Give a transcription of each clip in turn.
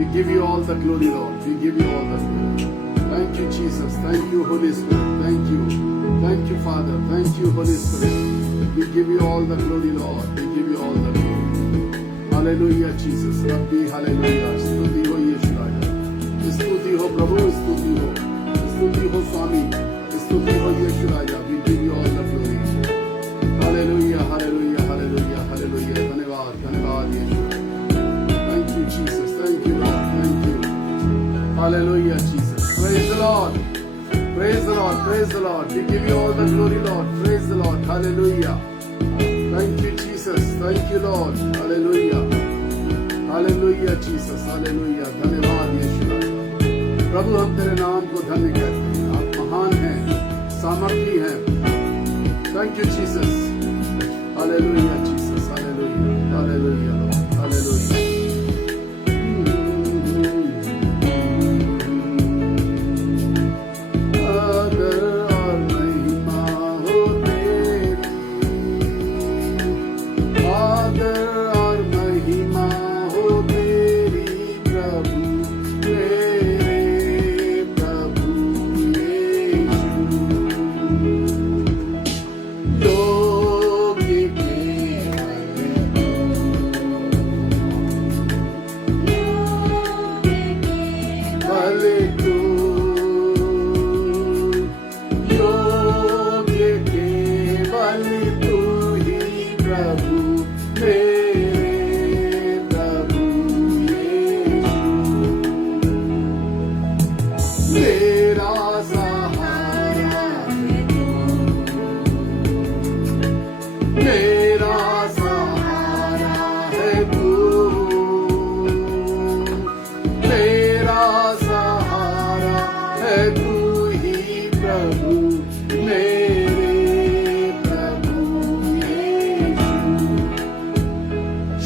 We give you all the glory, Lord. We give you all the glory. Thank you, Jesus. Thank you, Holy Spirit. Thank you. Thank you, Father. Thank you, Holy Spirit. We give you all the glory, Lord. We give you all the glory. Hallelujah, Jesus. Rabbi, hallelujah. स्तुति हो यीशु राजा. स्तुति हो प्रभु, स्तुति हो. स्तुति हो स्वामी. स्तुति हो यीशु राजा. We give you all the glory. Hallelujah, hallelujah, hallelujah, hallelujah. धन्यवाद, धन्यवाद यीशु. Thank you, Jesus. Thank you, Lord. Thank you. Hallelujah, Jesus. Praise the Lord. Praise the Lord. Praise the Lord. We give you all the glory, Lord. Praise the Lord. Hallelujah. Thank you, Jesus. Thank you, Lord. Hallelujah. Hallelujah, Jesus. Hallelujah. धन्यवाद यीशु राजा. प्रभु हम तेरे नाम को धन्य कहते हैं. आप महान हैं, सामर्थी हैं. Thank you, Jesus. Hallelujah, Jesus. Hallelujah. Hallelujah, Lord. Hallelujah.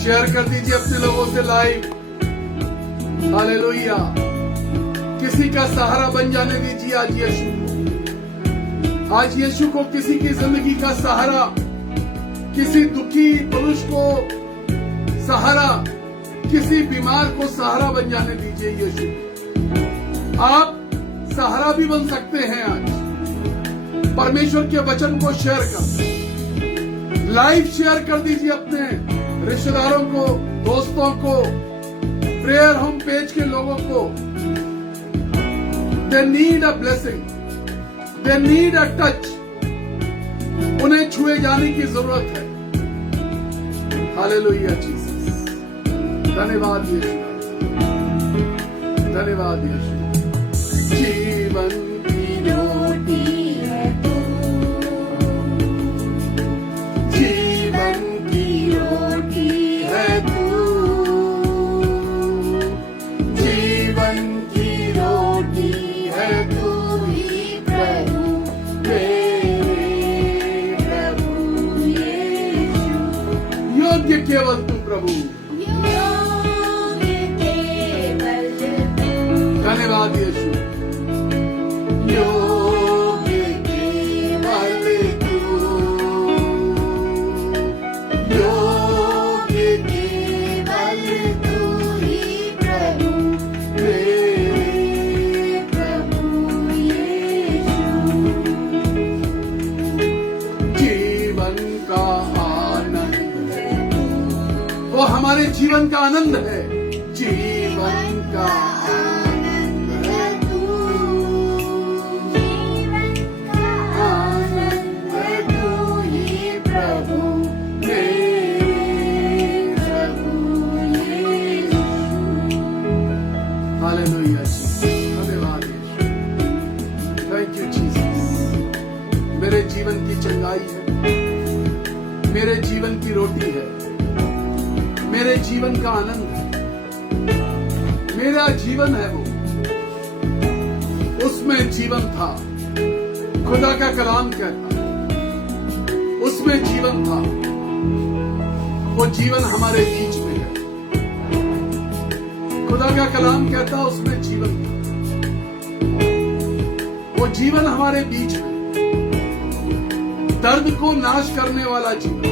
Share कर दीजिए अपने लोगों से लाइव. हालेलुया. किसी का सहारा बन जाने दीजिए आज यीशु को. आज यीशु को किसी की जिंदगी का सहारा, किसी दुखी पुरुष को सहारा, किसी बीमार को सहारा बन जाने दीजिए यीशु. आप सहारा भी बन सकते हैं. आज परमेश्वर के वचन को शेयर कर, लाइव शेयर कर दीजिए अपने रिश्तेदारों को, दोस्तों को, प्रेयर होम पेज के लोगों को. They need a blessing, they need a touch. उन्हें छुए जाने की जरूरत है. Hallelujah Jesus. धन्यवाद यीशु. धन्यवाद यीशु. जीवन की रोटी है तू, जीवन की रोटी है तू, जीवन की रोटी है तू ही प्रभु, मेरे प्रभु यीशु. योग्य केवल तू प्रभु. धन्यवाद यीशु. योग्य केवल तू, योग्य केवल तू ही प्रभु, मेरे प्रभु यीशु. जीवन का आनंद है, वो हमारे जीवन का आनंद है. जीवन का मेरे जीवन की चंगाई है, मेरे जीवन की रोटी है, मेरे जीवन का आनंद है. मेरा जीवन है वो, उसमें जीवन था. खुदा का कलाम कहता उसमें जीवन था. वो जीवन हमारे बीच में है. खुदा का कलाम कहता उसमें जीवन था. वो जीवन हमारे बीच में, दर्द को नाश करने वाला जीवन.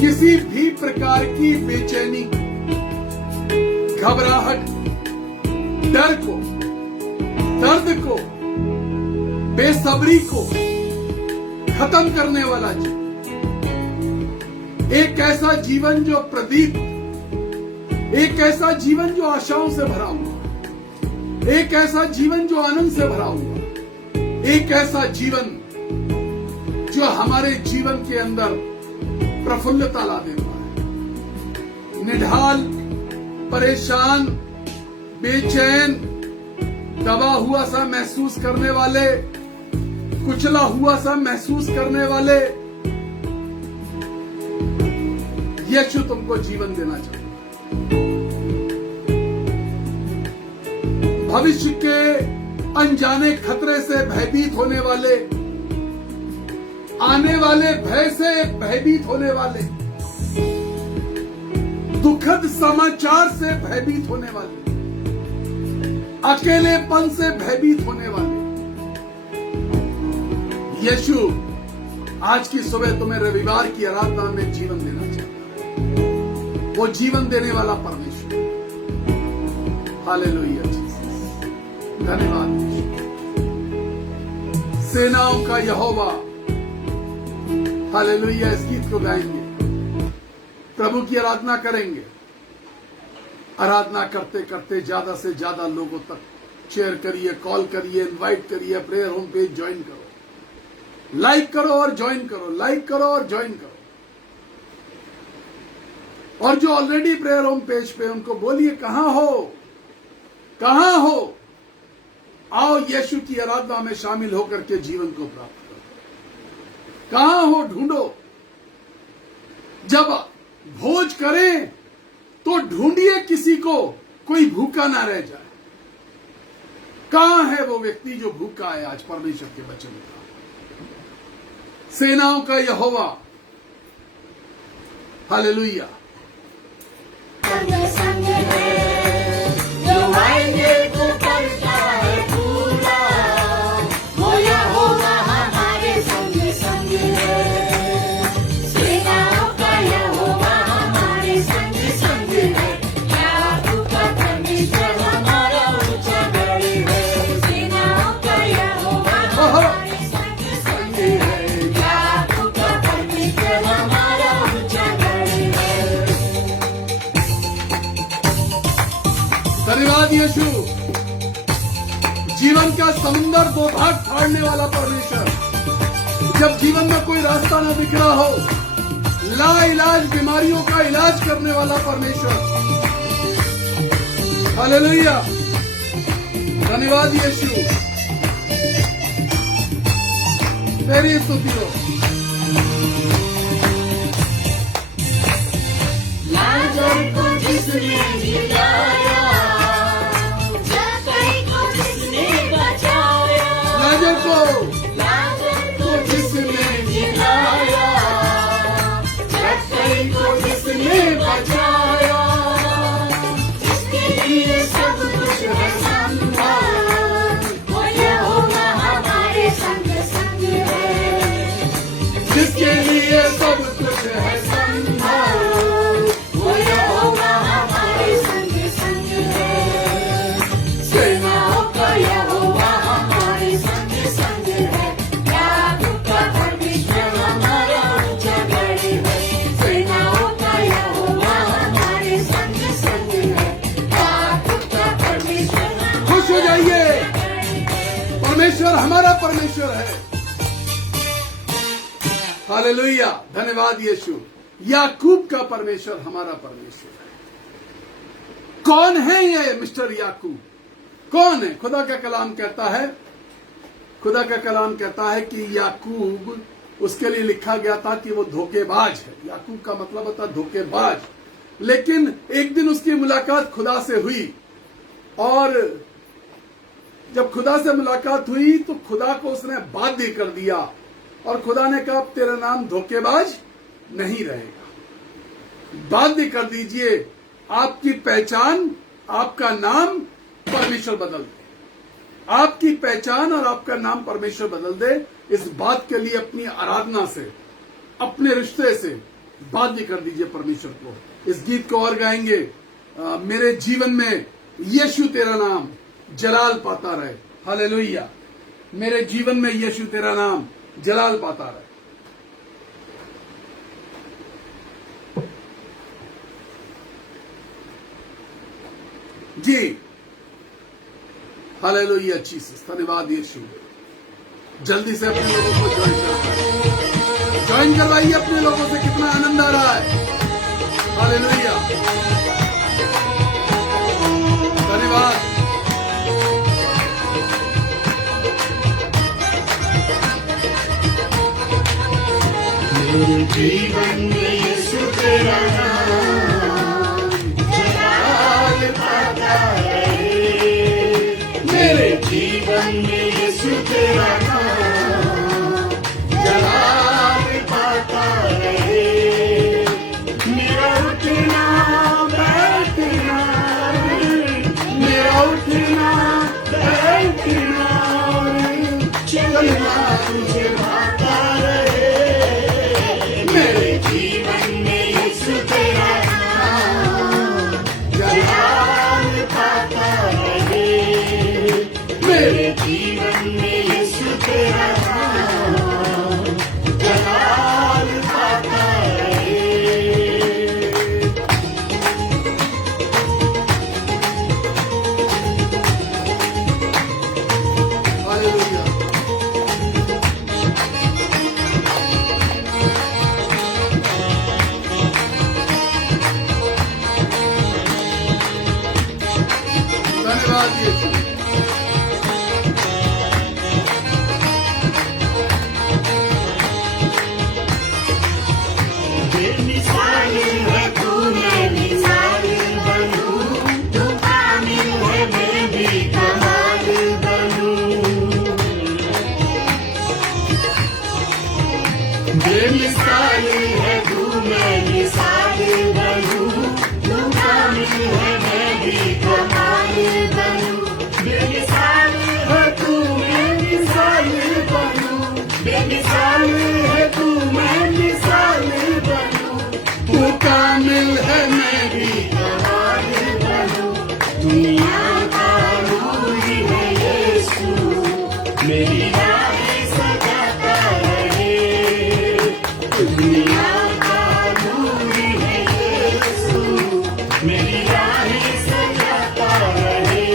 किसी भी प्रकार की बेचैनी, घबराहट, डर को, दर्द को, बेसब्री को खत्म करने वाला जीवन, एक ऐसा जीवन जो प्रदीप, एक ऐसा जीवन जो आशाओं से भरा हुआ, एक ऐसा जीवन जो आनंद से भरा हुआ, एक ऐसा जीवन जो हमारे जीवन के अंदर प्रफुल्लता ला देता है। निढाल, परेशान, बेचैन, दबा हुआ सा महसूस करने वाले, कुचला हुआ सा महसूस करने वाले, यीशु तुमको जीवन देना चाहता है। भविष्य के अनजाने खतरे से भयभीत होने वाले, आने वाले भय से भयभीत होने वाले, दुखद समाचार से भयभीत होने वाले, अकेलेपन से भयभीत होने वाले, यीशु आज की सुबह तुम्हें रविवार की आराधना में जीवन देना चाहता है। वो जीवन देने वाला परमेश्वर। हालेलुया जीसस, धन्यवाद यीशु। सेनाओं का यहोवा, हालेलुया। इस गीत को गाएंगे, प्रभु की आराधना करेंगे। आराधना करते करते ज्यादा से ज्यादा लोगों तक शेयर करिए, कॉल करिए, इनवाइट करिए, प्रेयर होम पेज ज्वाइन करो, लाइक करो और ज्वाइन करो, लाइक करो और ज्वाइन करो। और जो ऑलरेडी प्रेयर होम पेज पे, उनको बोलिए कहां हो, कहां हो, आओ यीशु की आराधना में शामिल होकर के जीवन को प्राप्त करो। कहां हो, ढूंढो। जब भोज करें तो ढूंढिए किसी को, कोई भूखा ना रह जाए। कहां है वो व्यक्ति जो भूखा है आज परमेश्वर के वचन का? सेनाओं का यहोवा, हालेलुया। धन्यवाद यीशु। जीवन का समुंदर दो भाग फाड़ने वाला परमेश्वर। जब जीवन में कोई रास्ता न दिख रहा हो, ला इलाज बीमारियों का इलाज करने वाला परमेश्वर। हालेलुया, धन्यवाद यीशु। तेरी स्तुति हो। लाजर को जिसने जिलाया, लाजर को जिसने जिलाया, जक्कई को जिसने बचाया, जिसके लिए सब कुछ है संभव, वो यहोवा हमारे संग संग है। जिसके लिए सब कुछ है संभव, वो यहोवा हमारे संग संग है। सेनाओं का यहोवा हमारे संग संग है। याकूब का परमेश्वर हमारा ऊंचा गढ़ है। सेनाओं का यहोवा हमारे संग संग है। याकूब का परमेश्वर। खुश हो जाइए, परमेश्वर हमारा परमेश्वर है। हालेलुया, धन्यवाद यीशु। याकूब का परमेश्वर हमारा परमेश्वर है। कौन है ये मिस्टर याकूब? कौन है? खुदा का कलाम कहता है, खुदा का कलाम कहता है कि याकूब, उसके लिए लिखा गया था कि वो धोखेबाज है। याकूब का मतलब होता धोखेबाज। लेकिन एक दिन उसकी मुलाकात खुदा से हुई, और जब खुदा से मुलाकात हुई तो खुदा को उसने बाध्य कर दिया, और खुदा ने कहा तेरा नाम धोखेबाज नहीं रहेगा। बाध्य कर दीजिए, आपकी पहचान, आपका नाम परमेश्वर बदल दे। आपकी पहचान और आपका नाम परमेश्वर बदल दे। इस बात के लिए अपनी आराधना से, अपने रिश्ते से बाध्य कर दीजिए परमेश्वर को। इस गीत को और गाएंगे, मेरे जीवन में यीशु तेरा नाम जलाल पाता रहे। हालेलुया। मेरे जीवन में यीशु तेरा नाम जलाल पाता रहे। जी हालेलुया जीसस, धन्यवाद यीशु। जल्दी से अपने लोगों को ज्वाइन करवाइए अपने लोगों से। कितना आनंद आ रहा है। हालेलुया, धन्यवाद। मेरे जीवन में यीशु तेरा नाम जलाल पाता रहे। मेरे जीवन में यीशु तेरा नाम जलाल पाता रहे। मेरा उठना बैठना, मेरा उठना बैठना, चलना तुझे भाता रहे। मेरे जीवन में यीशु तेरा नाम जलाल पाता रहे। मेरे जीवन में यीशु तेरा नाम जलाल पाता रहे। हालेलुया। धन्यवाद यीशु। बेमिसाल है तू, मैं मिसाल बनूं। तू कामिल है, मैं भी कमाल बनूं। बेमिसाल है तू, मैं मिसाल बनूं। तू कामिल है, मैं भी कमाल बनूं। बेमिसाल है तू, मैं मिसाल बनूं। बेमिसाल है तू, मैं मिसाल बनूं। तू कामिल है, मैं भी कमाल बनूं। दुनिया का नूर है यीशु, मेरी राहें सजाता रहे। दुनिया का नूर है यीशु, मेरी राहें सजाता रहे।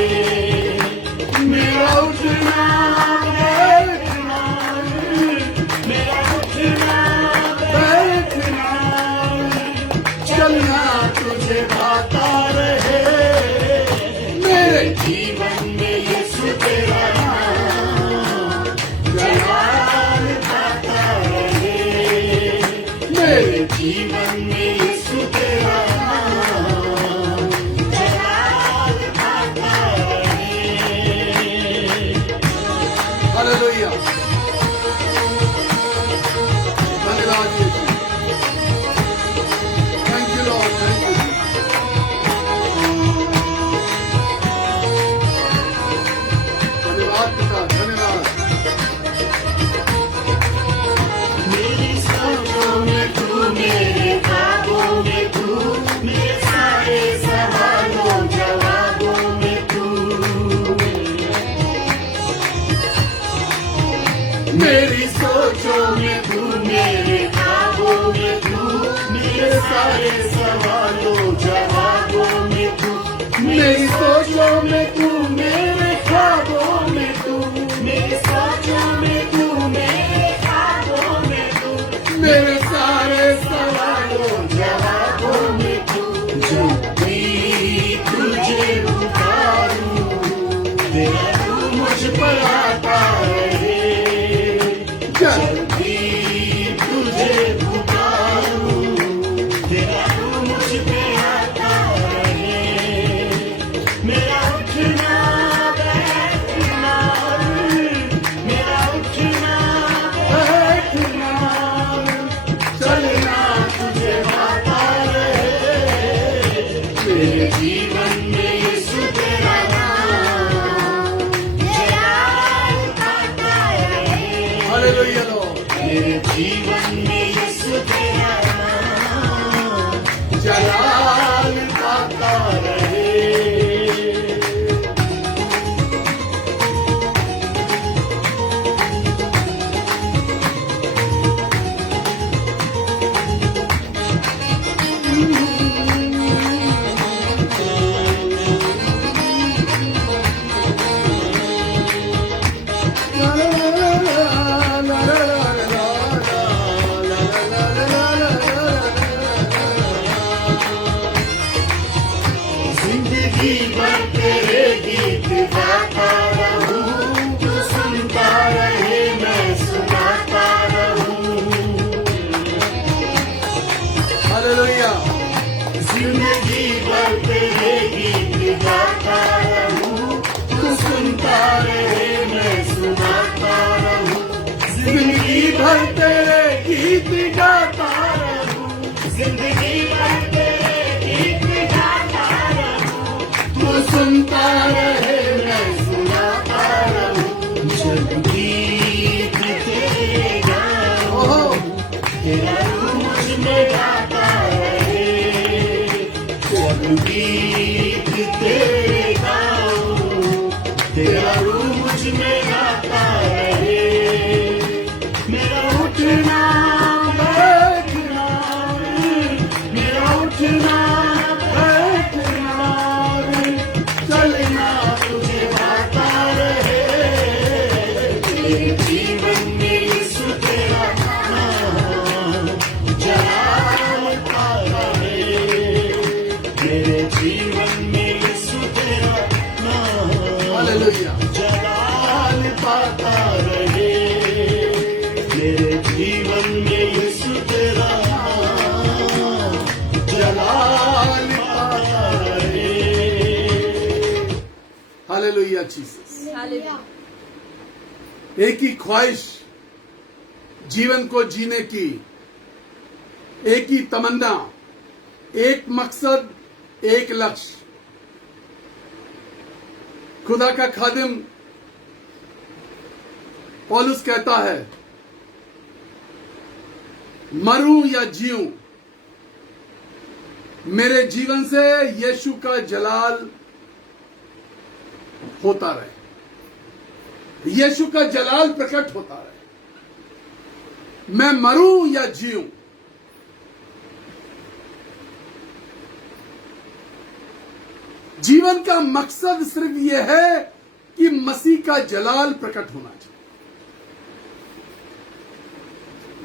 मेरा उठना बैठना, मेरा उठना बैठना, चलना तुझे भाता रहे। मेरे जीवन में यीशु तेरा नाम जलाल पाता रहे। मेरे जीवन में यीशु तेरा नाम जलाल पाता रहे। हालेलुया, धन्यवाद Yeshu. Thank you lord, thank you. धन्यवाद पिता, धन्यवाद। मेरी सोचों में तू, मेरे ख्वाबों में तू, मेरे सारे सवालों जवाबों में तू। मेरी सोचों में तू, मेरे ख्वाबों में तू, मेरे सारे सवालों जवाबों में तू। मेरी सोचों में तू, मेरे ख्वाबों में तू, मेरी सोचों में तू, मेरे ख्वाबों में तू। मेरे सारे सवालों जवाबों में तू। जब भी तुझे पुकारूं, तेरा तू मुझ पर आता रहे। जब भी तुझे पुकारूं, तेरा तू मुझ पे आता रहे। मेरा उठना जिंदगी भर तेरे गीत गाता रहूं, तू सुनता रहे मैं सुनाता रहूं। हालेलुया। जिंदगी भर तेरे गीत गाता रहूं, तू सुनता रहे मैं सुनाता रहूं। जिंदगी भर तेरे गीत गाता रहूं, जिंदगी भर तेरे गीत गाता रहूं, तू सुनता रहे मैं सुनाता रहूं। जब गीत तेरे गाऊं, ओहो, तेरा रूह मुझ में गाता रहे। जब गीत तेरे गाऊं, तेरा रूह मुझ में गाता रहे। मेरा उठना बैठना, मेरा उठना बैठना, चलना तुझे गाता रहे। मेरे जीवन में यीशु तेरा नाम जलाल पाता रहे। मेरे जीवन में यीशु तेरा नाम हालेलुया। जलाल पाता रहे। मेरे जीवन में यीशु तेरा नाम जलाल पाता रहे। Hallelujah Jesus. Hallelujah. एक ही ख्वाहिश जीवन को जीने की, एक ही तमन्ना, एक मकसद, एक लक्ष्य। खुदा का खादिम पौलुस कहता है, मरूं या जीऊं, मेरे जीवन से यीशु का जलाल होता रहे, यीशु का जलाल प्रकट होता रहे। मैं मरूं या जीऊं, जीवन का मकसद सिर्फ यह है कि मसीह का जलाल प्रकट होना चाहिए।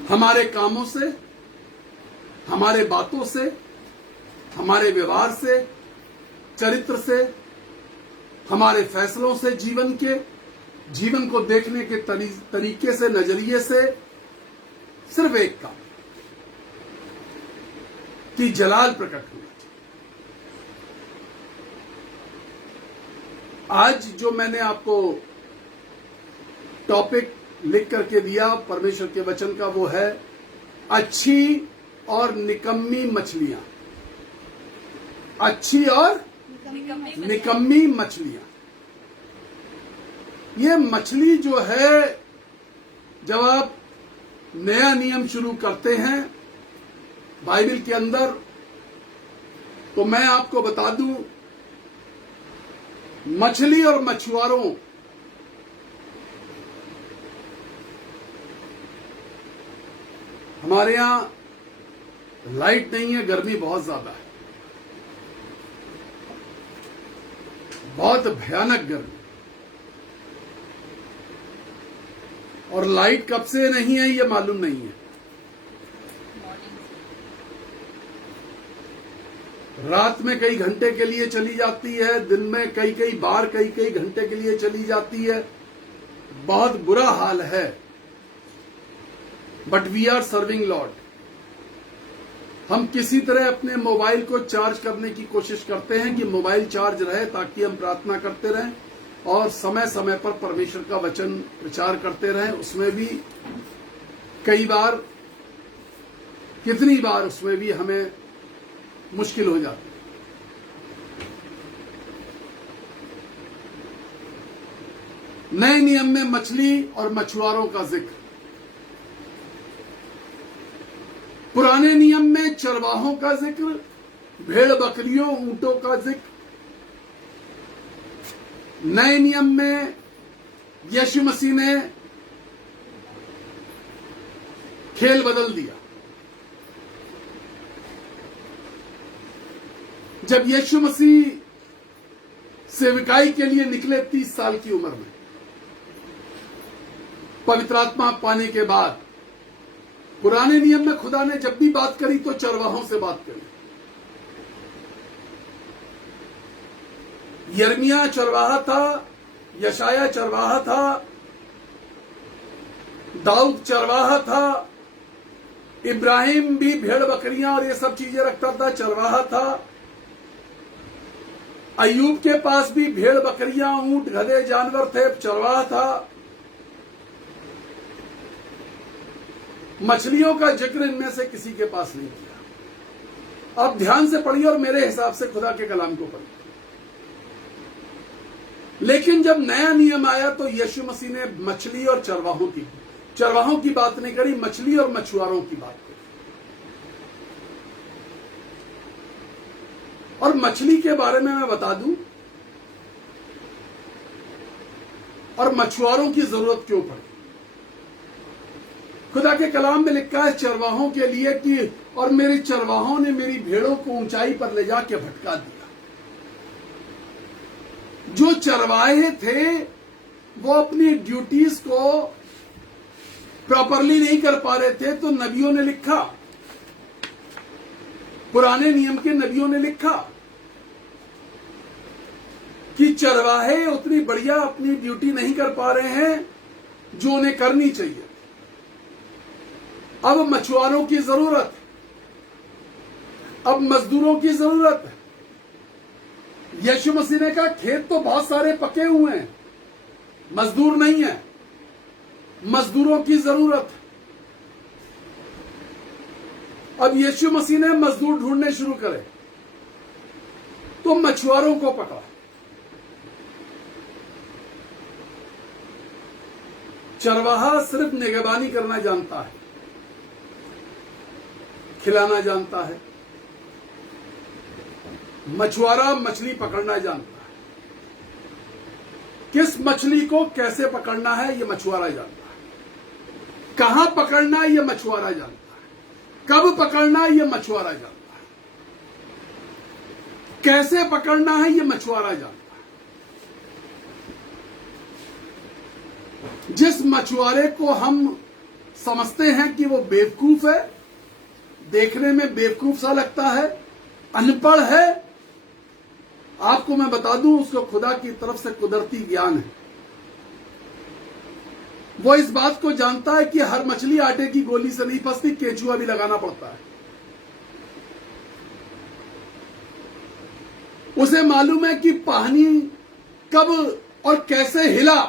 हमारे कामों से, हमारे बातों से, हमारे व्यवहार से, चरित्र से, हमारे फैसलों से, जीवन को देखने के तरीके से, नजरिए से, सिर्फ एक काम कि जलाल प्रकट होना चाहिए। आज जो मैंने आपको टॉपिक लिख करके दिया परमेश्वर के वचन का, वो है अच्छी और निकम्मी मछलियां। अच्छी और निकम्मी मछलियां। ये मछली जो है, जब आप नया नियम शुरू करते हैं बाइबल के अंदर, तो मैं आपको बता दूं, मछली और मछुआरों हमारे यहां लाइट नहीं है, गर्मी बहुत ज्यादा है, बहुत भयानक गर्मी, और लाइट कब से नहीं है ये मालूम नहीं है। रात में कई घंटे के लिए चली जाती है, दिन में कई बार कई घंटे के लिए चली जाती है। बहुत बुरा हाल है, but we are serving Lord. हम किसी तरह अपने मोबाइल को चार्ज करने की कोशिश करते हैं कि मोबाइल चार्ज रहे, ताकि हम प्रार्थना करते रहें और समय समय पर परमेश्वर का वचन प्रचार करते रहें। उसमें भी कई बार, कितनी बार उसमें भी हमें मुश्किल हो जाती है। नए नियम में मछली और मछुआरों का जिक्र, पुराने नियम में चरवाहों का जिक्र, भेड़ बकरियों, ऊंटों का जिक्र। नए नियम में यीशु मसीह ने खेल बदल दिया। जब यीशु मसीह सेवकाई के लिए निकले 30 साल की उम्र में, पवित्र आत्मा पाने के बाद, पुराने नियम में खुदा ने जब भी बात करी तो चरवाहों से बात करी। यिर्मयाह चरवाहा था, यशाया चरवाहा था, दाऊद चरवाहा था, इब्राहिम भी भेड़ बकरियां और ये सब चीजें रखता था, चरवाहा था। अय्यूब के पास भी भेड़ बकरियां, ऊंट, गधे, जानवर थे, चरवाहा था। मछलियों का जिक्र इनमें से किसी के पास नहीं किया। अब ध्यान से पढ़िए और मेरे हिसाब से खुदा के कलाम को पढ़िए। लेकिन जब नया नियम आया तो यीशु मसीह ने मछली और चरवाहों की बात नहीं करी, मछली और मछुआरों की बात करी। और मछली के बारे में मैं बता दूं, और मछुआरों की जरूरत क्यों पड़ी। खुदा के कलाम में लिखा है चरवाहों के लिए कि और मेरे चरवाहों ने मेरी भेड़ों को ऊंचाई पर ले जाके भटका दिया। जो चरवाहे थे वो अपनी ड्यूटीज को प्रॉपरली नहीं कर पा रहे थे, तो नबियों ने लिखा, पुराने नियम के नबियों ने लिखा कि चरवाहे उतनी बढ़िया अपनी ड्यूटी नहीं कर पा रहे हैं जो उन्हें करनी चाहिए। अब मछुआरों की जरूरत है, अब मजदूरों की जरूरत है। यीशु मसीह ने कहा खेत तो बहुत सारे पके हुए हैं, मजदूर नहीं है, मजदूरों की जरूरत है। अब यीशु मसीह ने मजदूर ढूंढने शुरू करे तो मछुआरों को पकड़ा। चरवाहा सिर्फ निगहबानी करना जानता है, खिलाना जानता है। मछुआरा मछली पकड़ना जानता है। किस मछली को कैसे पकड़ना है ये मछुआरा जानता है, कहां पकड़ना है ये मछुआरा जानता है, कब पकड़ना है ये मछुआरा जानता है, कैसे पकड़ना है ये मछुआरा जानता है। जिस मछुआरे को हम समझते हैं कि वो बेवकूफ है, देखने में बेवकूफ सा लगता है, अनपढ़ है, आपको मैं बता दूं उसको खुदा की तरफ से कुदरती ज्ञान है। वो इस बात को जानता है कि हर मछली आटे की गोली से नहीं फंसती, केचुआ भी लगाना पड़ता है। उसे मालूम है कि पानी कब और कैसे हिला,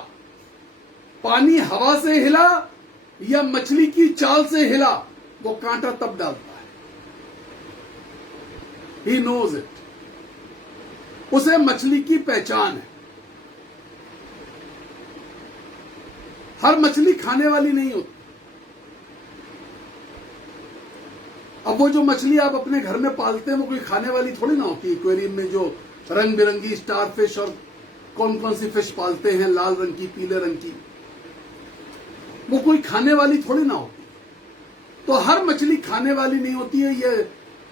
पानी हवा से हिला या मछली की चाल से हिला, वो कांटा तब डालता है। ही नोज इट, उसे मछली की पहचान है। हर मछली खाने वाली नहीं होती। अब वो जो मछली आप अपने घर में पालते हैं वो कोई खाने वाली थोड़ी ना होती। एक्वेरियम में जो रंग बिरंगी स्टार फिश और कौन कौन सी फिश पालते हैं, लाल रंग की, पीले रंग की, वो कोई खाने वाली थोड़ी ना होती। तो हर मछली खाने वाली नहीं होती है,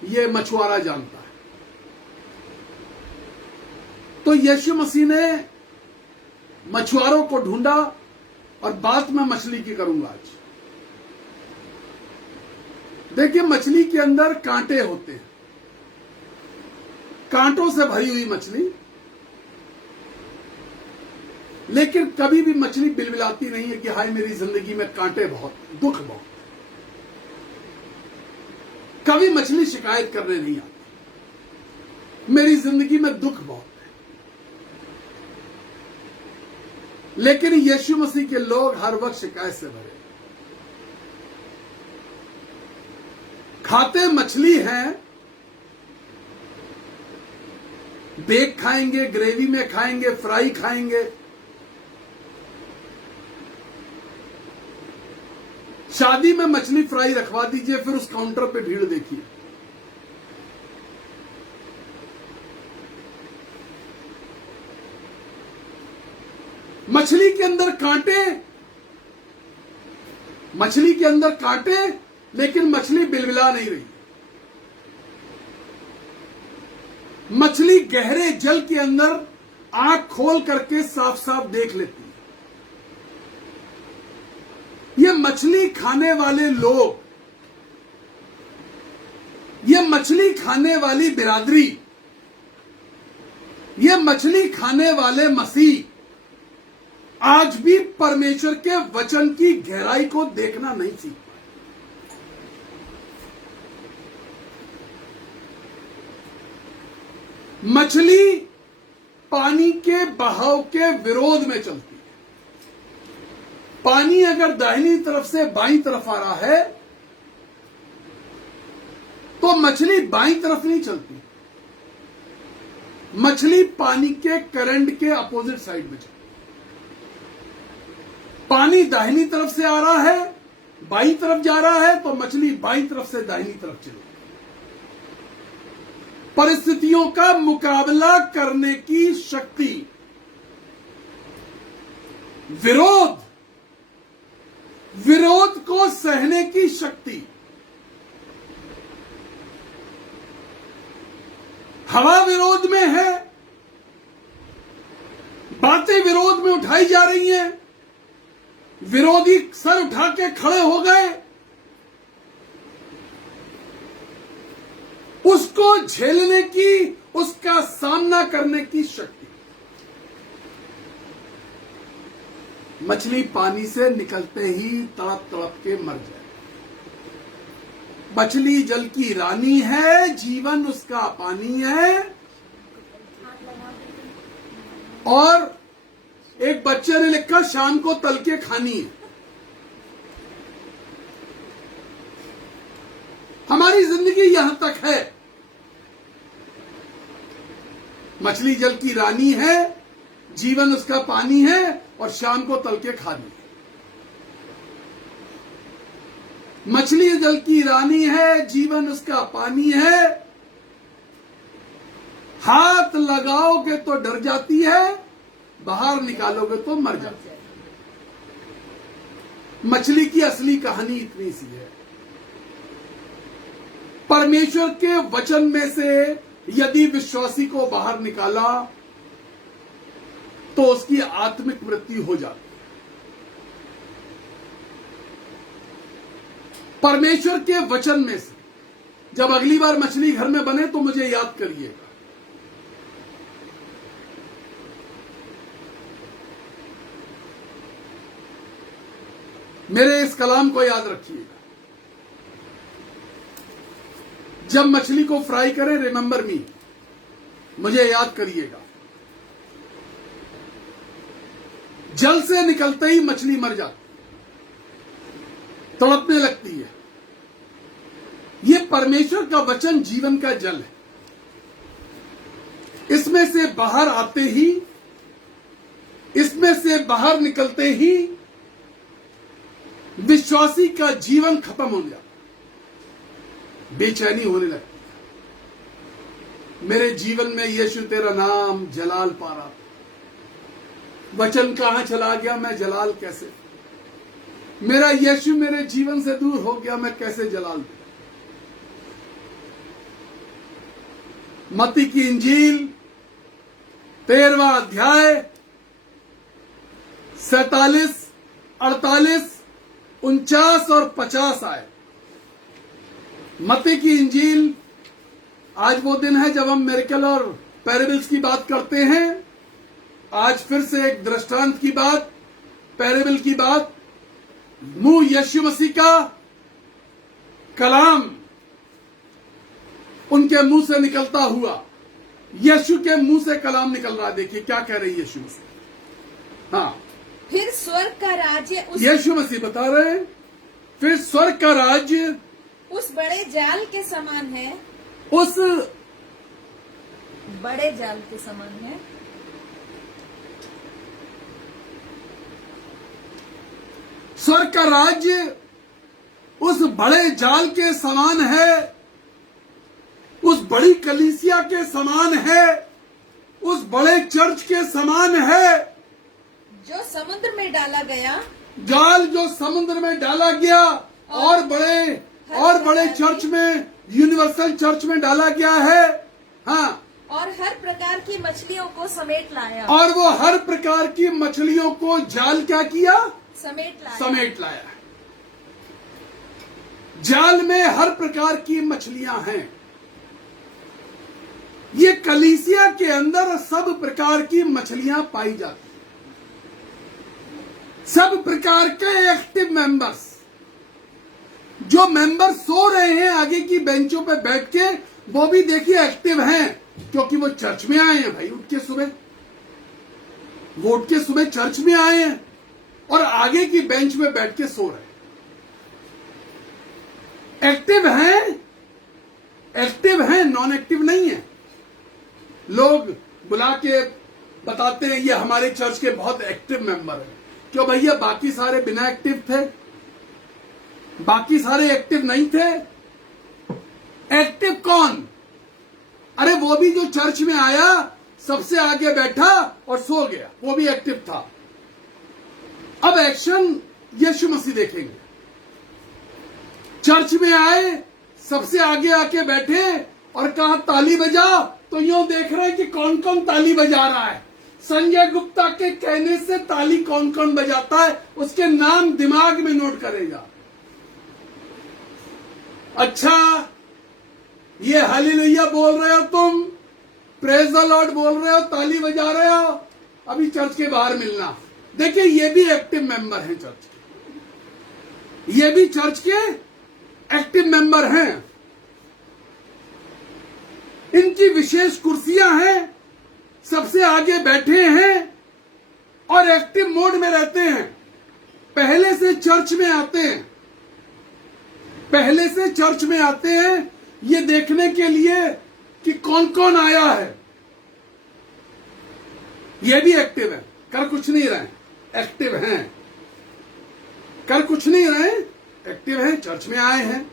ये मछुआरा जानता है। तो यीशु मसीह ने मछुआरों को ढूंढा और बात मैं मछली की करूंगा आज। देखिए मछली के अंदर कांटे होते हैं, कांटों से भरी हुई मछली, लेकिन कभी भी मछली बिलबिलाती नहीं है कि हाय मेरी जिंदगी में कांटे बहुत, दुख बहुत। कभी मछली शिकायत करने नहीं आती, मेरी जिंदगी में दुख बहुत है। लेकिन यीशु मसीह के लोग हर वक्त शिकायत से भरे। खाते मछली हैं, बेक खाएंगे, ग्रेवी में खाएंगे, फ्राई खाएंगे, शादी में मछली फ्राई रखवा दीजिए, फिर उस काउंटर पे भीड़ देखिए। मछली के अंदर कांटे, मछली के अंदर कांटे, लेकिन मछली बिलबिला नहीं रही। मछली गहरे जल के अंदर आंख खोल करके साफ साफ देख लेती है। ये मछली खाने वाले लोग, ये मछली खाने वाली बिरादरी ये मछली खाने वाले मसीह आज भी परमेश्वर के वचन की गहराई को देखना नहीं सीख पाए। मछली पानी के बहाव के विरोध में चलती है। पानी अगर दाहिनी तरफ से बाईं तरफ आ रहा है तो मछली बाईं तरफ नहीं चलती, मछली पानी के करंट के अपोजिट साइड में चलती। पानी दाहिनी तरफ से आ रहा है, बाईं तरफ जा रहा है, तो मछली बाईं तरफ से दाहिनी तरफ चलेगी। परिस्थितियों का मुकाबला करने की शक्ति, विरोध को सहने की शक्ति, हवा विरोध में है, बातें विरोध में उठाई जा रही हैं, विरोधी सर उठा के खड़े हो गए, उसको झेलने की, उसका सामना करने की शक्ति। मछली पानी से निकलते ही तड़प तड़प के मर जाए। मछली जल की रानी है, जीवन उसका पानी है। और एक बच्चे ने लिखा शाम को तल के खानी है। हमारी जिंदगी यहां तक है। मछली जल की रानी है, जीवन उसका पानी है, और शाम को तल के खानी है। मछली जल की रानी है, जीवन उसका पानी है। हाथ लगाओगे तो डर जाती है, बाहर निकालोगे तो मर जाती है। मछली की असली कहानी इतनी सी है। परमेश्वर के वचन में से यदि विश्वासी को बाहर निकाला तो उसकी आत्मिक मृत्यु हो जाती है। परमेश्वर के वचन में से जब अगली बार मछली घर में बने तो मुझे याद करिएगा। मेरे इस कलाम को याद रखिएगा। जब मछली को फ्राई करें, रिमेंबर मी, मुझे याद करिएगा। जल से निकलते ही मछली मर जाती, तड़पने लगती है। यह परमेश्वर का वचन जीवन का जल है। इसमें से बाहर आते ही, इसमें से बाहर निकलते ही विश्वासी का जीवन खत्म हो जाता, बेचैनी होने लगती। मेरे जीवन में यीशु तेरा नाम जलाल पा रहा था। वचन कहां चला गया, मैं जलाल कैसे? मेरा यीशु मेरे जीवन से दूर हो गया, मैं कैसे जलाल दूं? मत्ती की इंजील 13वां अध्याय 47, 48, 49 और 50 आए। मत्ती की इंजील। आज वो दिन है जब हम मिरेकल और पैराबल्स की बात करते हैं। आज फिर से एक दृष्टांत की बात, पैराबल की बात, मुंह यीशु मसीह का कलाम उनके मुंह से निकलता हुआ, यीशु के मुंह से कलाम निकल रहा है। देखिए क्या कह रही है यीशु मसीह। हाँ, फिर स्वर्ग का राज्य यीशु मसीह बता रहे हैं, फिर स्वर्ग का राज्य उस बड़े जाल के समान है, उस बड़े जाल के समान है स्वर्ग का राज्य उस बड़े जाल के समान है, उस बड़ी कलीसिया के समान है, उस बड़े चर्च के समान है, जो समुद्र में डाला गया, जाल जो समुद्र में डाला गया और बड़े चर्च में, यूनिवर्सल चर्च में डाला गया है। हाँ, और हर प्रकार की मछलियों को समेट लाया, और वो हर प्रकार की मछलियों को जाल क्या किया? समेट लाया। जाल में हर प्रकार की मछलियां हैं। ये कलीसिया के अंदर सब प्रकार की मछलियां पाई जाती हैं, सब प्रकार के एक्टिव मेंबर्स। जो मेंबर सो रहे हैं आगे की बेंचों पे बैठ के, वो भी देखिए एक्टिव हैं, क्योंकि वो चर्च में आए हैं भाई। उठ के सुबह चर्च में आए हैं और आगे की बेंच में बैठ के सो रहे हैं। एक्टिव हैं, नॉन एक्टिव नहीं है। लोग बुला के बताते हैं ये हमारे चर्च के बहुत एक्टिव मेंबर हैं। क्यों भैया, बाकी सारे बिना एक्टिव थे? बाकी सारे एक्टिव नहीं थे? एक्टिव कौन? अरे वो भी जो चर्च में आया, सबसे आगे बैठा और सो गया, वो भी एक्टिव था। अब एक्शन यीशु मसीह देखेंगे। चर्च में आए, सबसे आगे आके बैठे और कहा ताली बजा, तो यूं देख रहे हैं कि कौन कौन ताली बजा रहा है। संजय गुप्ता के कहने से ताली कौन कौन बजाता है, उसके नाम दिमाग में नोट करेगा। अच्छा, ये हालेलुया बोल रहे हो तुम, प्रेज द लॉर्ड बोल रहे हो, ताली बजा रहे हो, अभी चर्च के बाहर मिलना। देखिए, ये भी एक्टिव मेंबर हैं चर्च के, ये भी चर्च के एक्टिव मेंबर हैं। इनकी विशेष कुर्सियां हैं, सबसे आगे बैठे हैं और एक्टिव मोड में रहते हैं। पहले से चर्च में आते हैं ये देखने के लिए कि कौन कौन आया है। ये भी एक्टिव है, कर कुछ नहीं रहे, एक्टिव हैं। कर कुछ नहीं रहे, एक्टिव हैं, चर्च में आए हैं।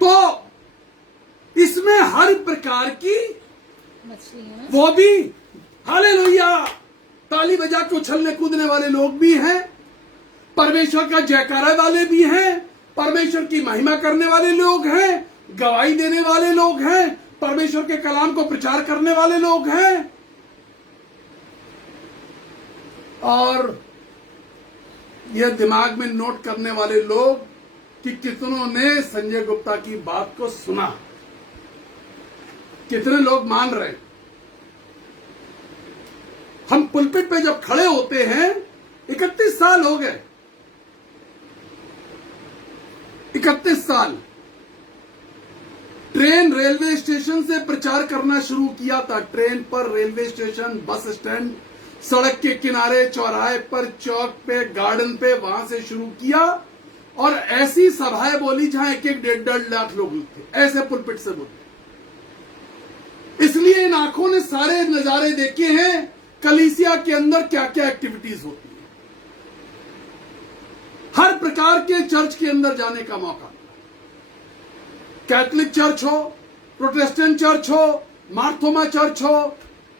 तो इसमें हर प्रकार की मछलियां, वो भी हालेलुया ताली बजा के उछलने कूदने वाले लोग भी हैं, परमेश्वर का जयकारा वाले भी हैं, परमेश्वर की महिमा करने वाले लोग हैं, गवाही देने वाले लोग हैं, परमेश्वर के कलाम को प्रचार करने वाले लोग हैं। और यह दिमाग में नोट करने वाले लोग कि कितनों ने संजय गुप्ता की बात को सुना, कितने लोग मान रहे हैं। हम पुलपिट पे जब खड़े होते हैं, 31 साल हो गए, 31 साल। ट्रेन रेलवे स्टेशन से प्रचार करना शुरू किया था। ट्रेन पर, रेलवे स्टेशन, बस स्टैंड, सड़क के किनारे, चौराहे पर, चौक पे, गार्डन पे, वहां से शुरू किया और ऐसी सभाएं बोली जहां 1-1 लाख लोग थे। ऐसे पुलपिट से बोले। इसलिए इन आंखों ने सारे नजारे देखे हैं, कलीसिया के अंदर क्या क्या एक्टिविटीज होती है। हर प्रकार के चर्च के अंदर जाने का मौका, कैथोलिक चर्च हो, प्रोटेस्टेंट चर्च हो, मार्थोमा चर्च हो,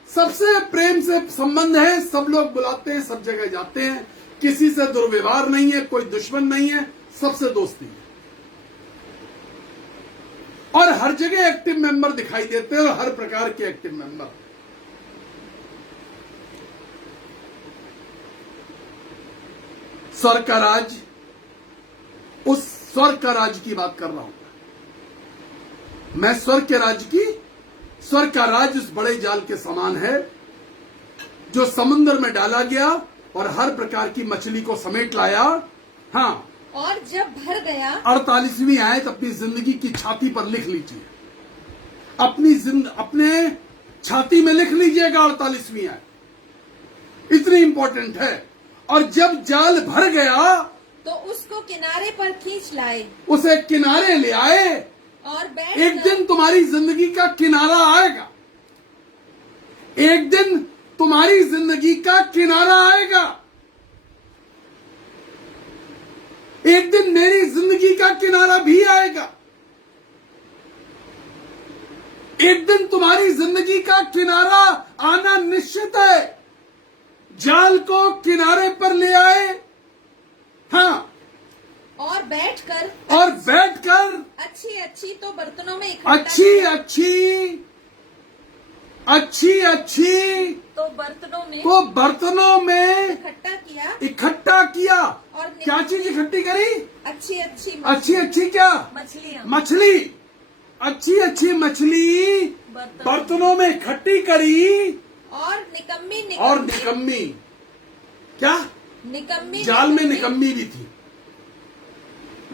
सबसे प्रेम से संबंध है। सब लोग बुलाते हैं, सब जगह जाते हैं, किसी से दुर्व्यवहार नहीं है, कोई दुश्मन नहीं है, सबसे दोस्ती है। और हर जगह एक्टिव मेंबर दिखाई देते हैं, और हर प्रकार के एक्टिव मेंबर। स्वर्ग का राज, उस स्वर्ग का राज की बात कर रहा हूं मैं। स्वर्ग का राज उस बड़े जाल के समान है जो समुद्र में डाला गया और हर प्रकार की मछली को समेट लाया। हाँ, और जब भर गया, 48वीं आयत अपनी जिंदगी की छाती पर लिख लीजिए, अपने छाती में लिख लीजिएगा 48वीं आयत, इतनी इंपॉर्टेंट है। और जब जाल भर गया तो उसको किनारे पर खींच लाए, उसे किनारे ले आए। और बैठ एक दिन तुम्हारी जिंदगी का किनारा आएगा, एक दिन तुम्हारी जिंदगी का किनारा आएगा, एक दिन मेरी जिंदगी का किनारा भी आएगा, एक दिन तुम्हारी जिंदगी का किनारा आना निश्चित है। जाल को किनारे पर ले आए, हाँ, और बैठकर अच्छी अच्छी तो बर्तनों में अच्छी तो बर्तनों में इकट्ठा किया। और क्या चीज इकट्ठी करी? अच्छी अच्छी क्या? मछलियां। मछली। अच्छी अच्छी मछली बर्तनों में इकट्ठी करी और निकम्मी और निकम्मी, क्या निकम्मी जाल में निकम्मी भी थी,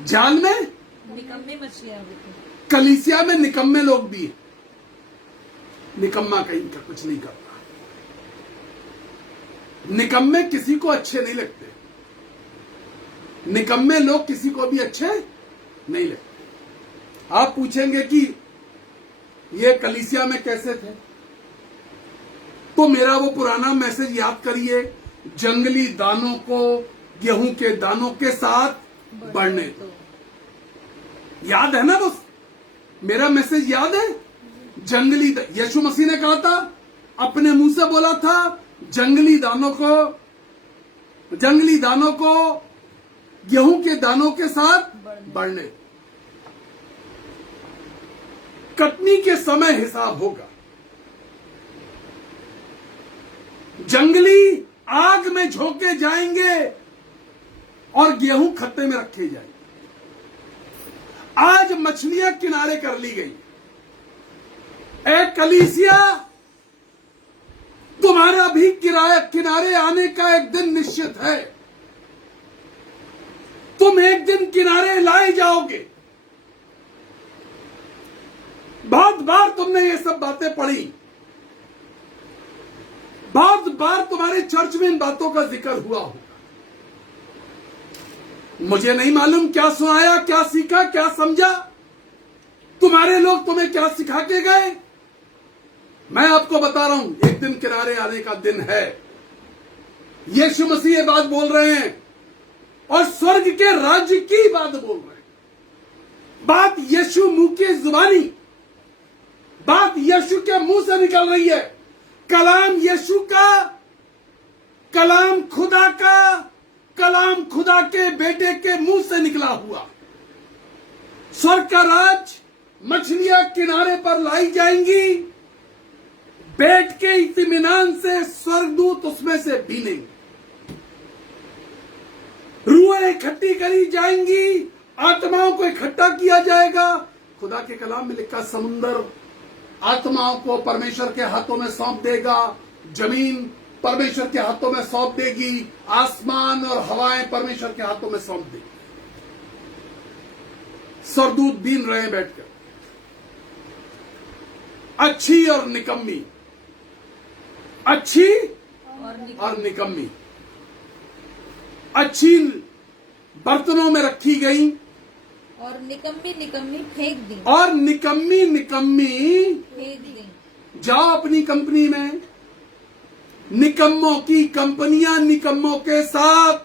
जाल में निकम्मी मछलियां भी थी। कलीसिया में निकम्मे लोग भी हैं। निकम्मा कहीं का कुछ नहीं करता, निकम्मे किसी को अच्छे नहीं लगते, निकम्मे लोग किसी को भी अच्छे नहीं लगते। आप पूछेंगे कि ये कलीसिया में कैसे थे, तो मेरा वो पुराना मैसेज याद करिए, जंगली दानों को गेहूं के दानों के साथ बढ़ने दो। याद है ना, बस मेरा मैसेज याद है। जंगली यीशु मसीह ने कहा था, अपने मुंह से बोला था, जंगली दानों को गेहूं के दानों के साथ बढ़ने। कटनी के समय हिसाब होगा, जंगली आग में झोंके जाएंगे और गेहूं खत्ते में रखे जाएंगे। आज मछलियां किनारे कर ली गई। एक कलीसिया, तुम्हारा भी किनारे आने का एक दिन निश्चित है। तुम एक दिन किनारे लाए जाओगे। बहुत बार तुमने ये सब बातें पढ़ी, बहुत बार तुम्हारे चर्च में इन बातों का जिक्र हुआ होगा। मुझे नहीं मालूम क्या सुनाया, क्या सीखा, क्या समझा, तुम्हारे लोग तुम्हें क्या सिखा के गए। मैं आपको बता रहा हूं, एक दिन किनारे आने का दिन है। यीशु मसीह ये बात बोल रहे हैं और स्वर्ग के राज्य की बात बोल रहे हैं। बात यीशु मुंह की जुबानी, बात यीशु के मुंह से निकल रही है। कलाम यीशु का, कलाम खुदा का, कलाम खुदा के बेटे के मुंह से निकला हुआ। स्वर्ग का राज, मछलियां किनारे पर लाई जाएंगी, बैठ के इत्मीनान से स्वर्गदूत उसमें से पीलेंगे। रूहें इकट्ठी करी जाएंगी, आत्माओं को इकट्ठा किया जाएगा। खुदा के कलाम में लिखा, समुंदर आत्माओं को परमेश्वर के हाथों में सौंप देगा, जमीन परमेश्वर के हाथों में सौंप देगी, आसमान और हवाएं परमेश्वर के हाथों में सौंप देगी। स्वर्गदूत बीन रहे हैं बैठकर, अच्छी और निकम्मी, अच्छी और निकम्मी। अच्छी बर्तनों में रखी गई और निकम्मी निकम्मी फेंक दी, और निकम्मी निकम्मी फेंक दी। जाओ अपनी कंपनी में, निकम्मों की कंपनियां निकम्मों के साथ,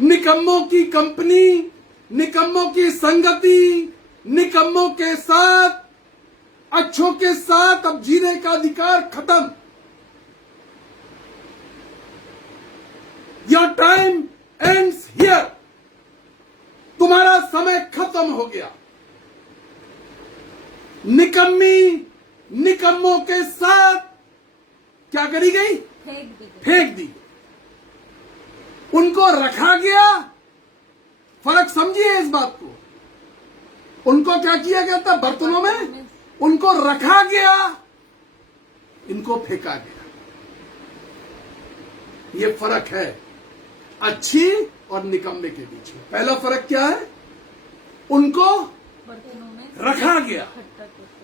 निकम्मों की कंपनी, निकम्मों की संगति, निकम्मों के साथ, अच्छों के साथ अब जीने का अधिकार खत्म। Your time ends here. तुम्हारा समय खत्म हो गया। निकम्मी निकम्मों के साथ क्या करी गई? फेंक दी। उनको रखा गया। फर्क समझिए इस बात को। उनको क्या किया गया था? बर्तनों में उनको रखा गया, इनको फेंका गया। ये फर्क है अच्छी और निकम्मे के बीच में। पहला फर्क क्या है? उनको रखा गया,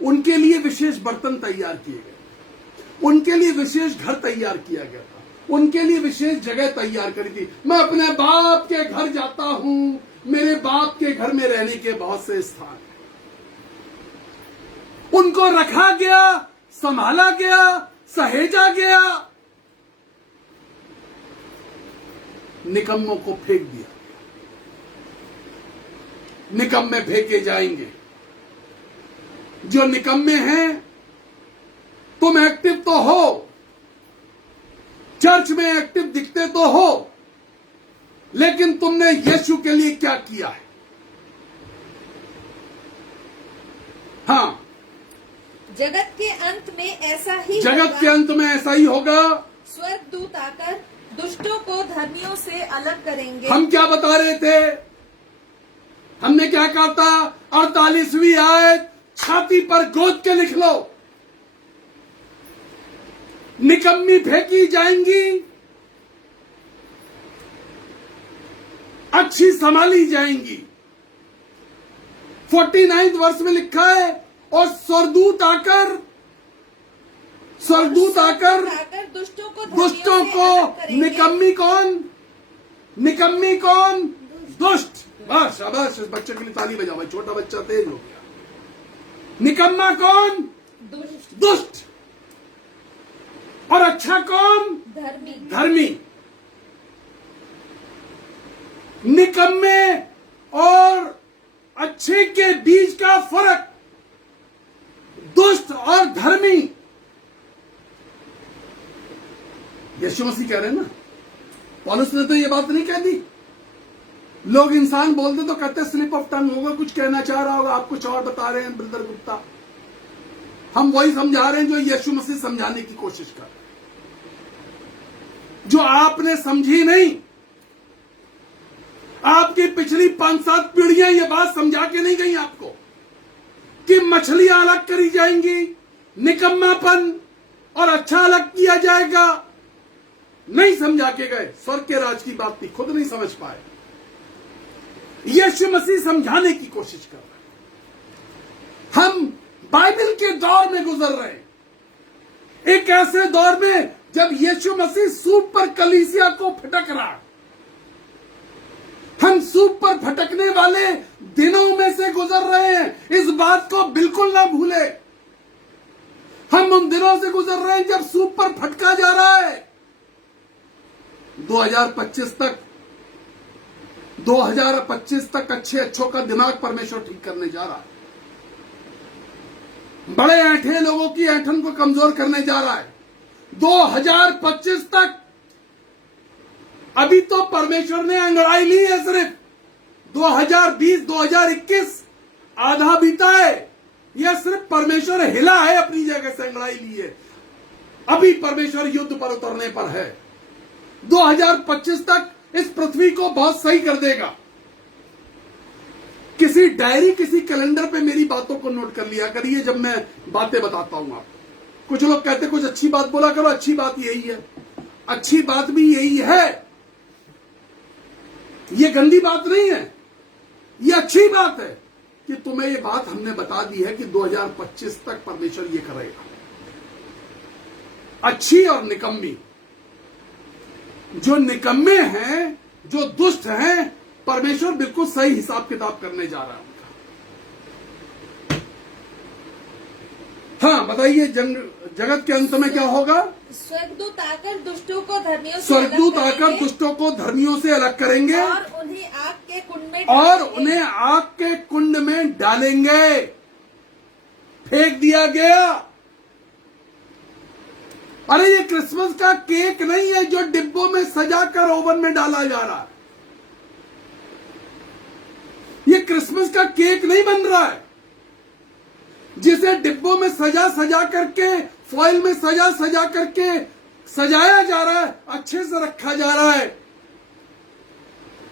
उनके लिए विशेष बर्तन तैयार किए गए, उनके लिए विशेष घर तैयार किया गया था, उनके लिए विशेष जगह तैयार करी थी। मैं अपने बाप के घर जाता हूं, मेरे बाप के घर में रहने के बहुत से स्थान हैं। उनको रखा गया, संभाला गया, सहेजा गया। निकम्मों को फेंक दिया। निकम्मे फेंके जाएंगे। जो निकम्मे हैं, तुम एक्टिव तो हो, चर्च में एक्टिव दिखते तो हो, लेकिन तुमने यीशु के लिए क्या किया है? हाँ, जगत के अंत में ऐसा ही जगत के अंत में ऐसा ही होगा। स्वर्गदूत आकर दुष्टों को धर्मियों से अलग करेंगे। हम क्या बता रहे थे? हमने क्या कहा था? 48वीं आयत छाती पर गोद के लिख लो। निकम्मी फेंकी जाएंगी, अच्छी संभाली जाएंगी। 49th वर्ष में लिखा है, और स्वर्गदूत आकर दुष्टों को निकम्मी कौन? दुष्ट। बस शाबाश, इस बच्चे के लिए ताली बजाओ भाई, छोटा बच्चा तेज हो गया। निकम्मा कौन? दुष्ट। और अच्छा कौन? धर्मी। निकम्मे और अच्छे के बीच का फर्क, दुष्ट और धर्मी। यीशु मसीह कह रहे हैं ना, पौलुस ने तो ये बात नहीं कह दी। लोग इंसान बोलते तो कहते स्लिप ऑफ टंग होगा, कुछ कहना चाह रहा होगा, आप कुछ और बता रहे हैं ब्रदर गुप्ता। हम वही समझा रहे हैं जो यीशु मसीह समझाने की कोशिश कर रहे हैं, जो आपने समझी नहीं। आपकी पिछली 5-7 पीढ़ियां ये बात समझा के नहीं गई आपको कि मछलियां अलग करी जाएंगी, निकम्मापन और अच्छा अलग किया जाएगा। नहीं समझा के गए, स्वर्ग के राज की बात थी, खुद नहीं समझ पाए। यीशु मसीह समझाने की कोशिश कर रहे हैं। हम बाइबल के दौर में गुजर रहे हैं, एक ऐसे दौर में जब यीशु मसीह सूप पर कलीसिया को फटक रहा। हम सूप पर फटकने वाले दिनों में से गुजर रहे हैं, इस बात को बिल्कुल ना भूले। हम उन दिनों से गुजर रहे हैं जब सूप पर फटका जा रहा है। 2025 तक अच्छों का दिमाग परमेश्वर ठीक करने जा रहा है। बड़े ऐंठे लोगों की ऐंठन को कमजोर करने जा रहा है। 2025 तक अभी तो परमेश्वर ने अंगड़ाई ली है सिर्फ। 2020-2021 आधा बीता है, यह सिर्फ परमेश्वर हिला है, अपनी जगह से अंगड़ाई ली है। अभी परमेश्वर युद्ध पर उतरने पर है। 2025 तक इस पृथ्वी को बहुत सही कर देगा। किसी डायरी, किसी कैलेंडर पे मेरी बातों को नोट कर लिया करिए जब मैं बातें बताता हूं आपको। कुछ लोग कहते कुछ अच्छी बात बोला करो, अच्छी बात यही है, अच्छी बात भी यही है। ये गंदी बात नहीं है, ये अच्छी बात है कि तुम्हें ये बात हमने बता दी है कि 2025 तक परमेश्वर ये करेगा। अच्छी और निकम्मी, जो निकम्मे हैं, जो दुष्ट हैं, परमेश्वर बिल्कुल सही हिसाब किताब करने जा रहा है उनका। हाँ बताइए, जगत के अंत में क्या होगा? स्वर्गदूत आकर दुष्टों को धर्मियों से अलग करेंगे और उन्हें आग के कुंड में डालेंगे। फेंक दिया गया। अरे ये क्रिसमस का केक नहीं है जो डिब्बों में सजाकर ओवन में डाला जा रहा है। ये क्रिसमस का केक नहीं बन रहा है जिसे डिब्बों में सजा करके, फॉइल में सजा करके सजाया जा रहा है, अच्छे से रखा जा रहा है।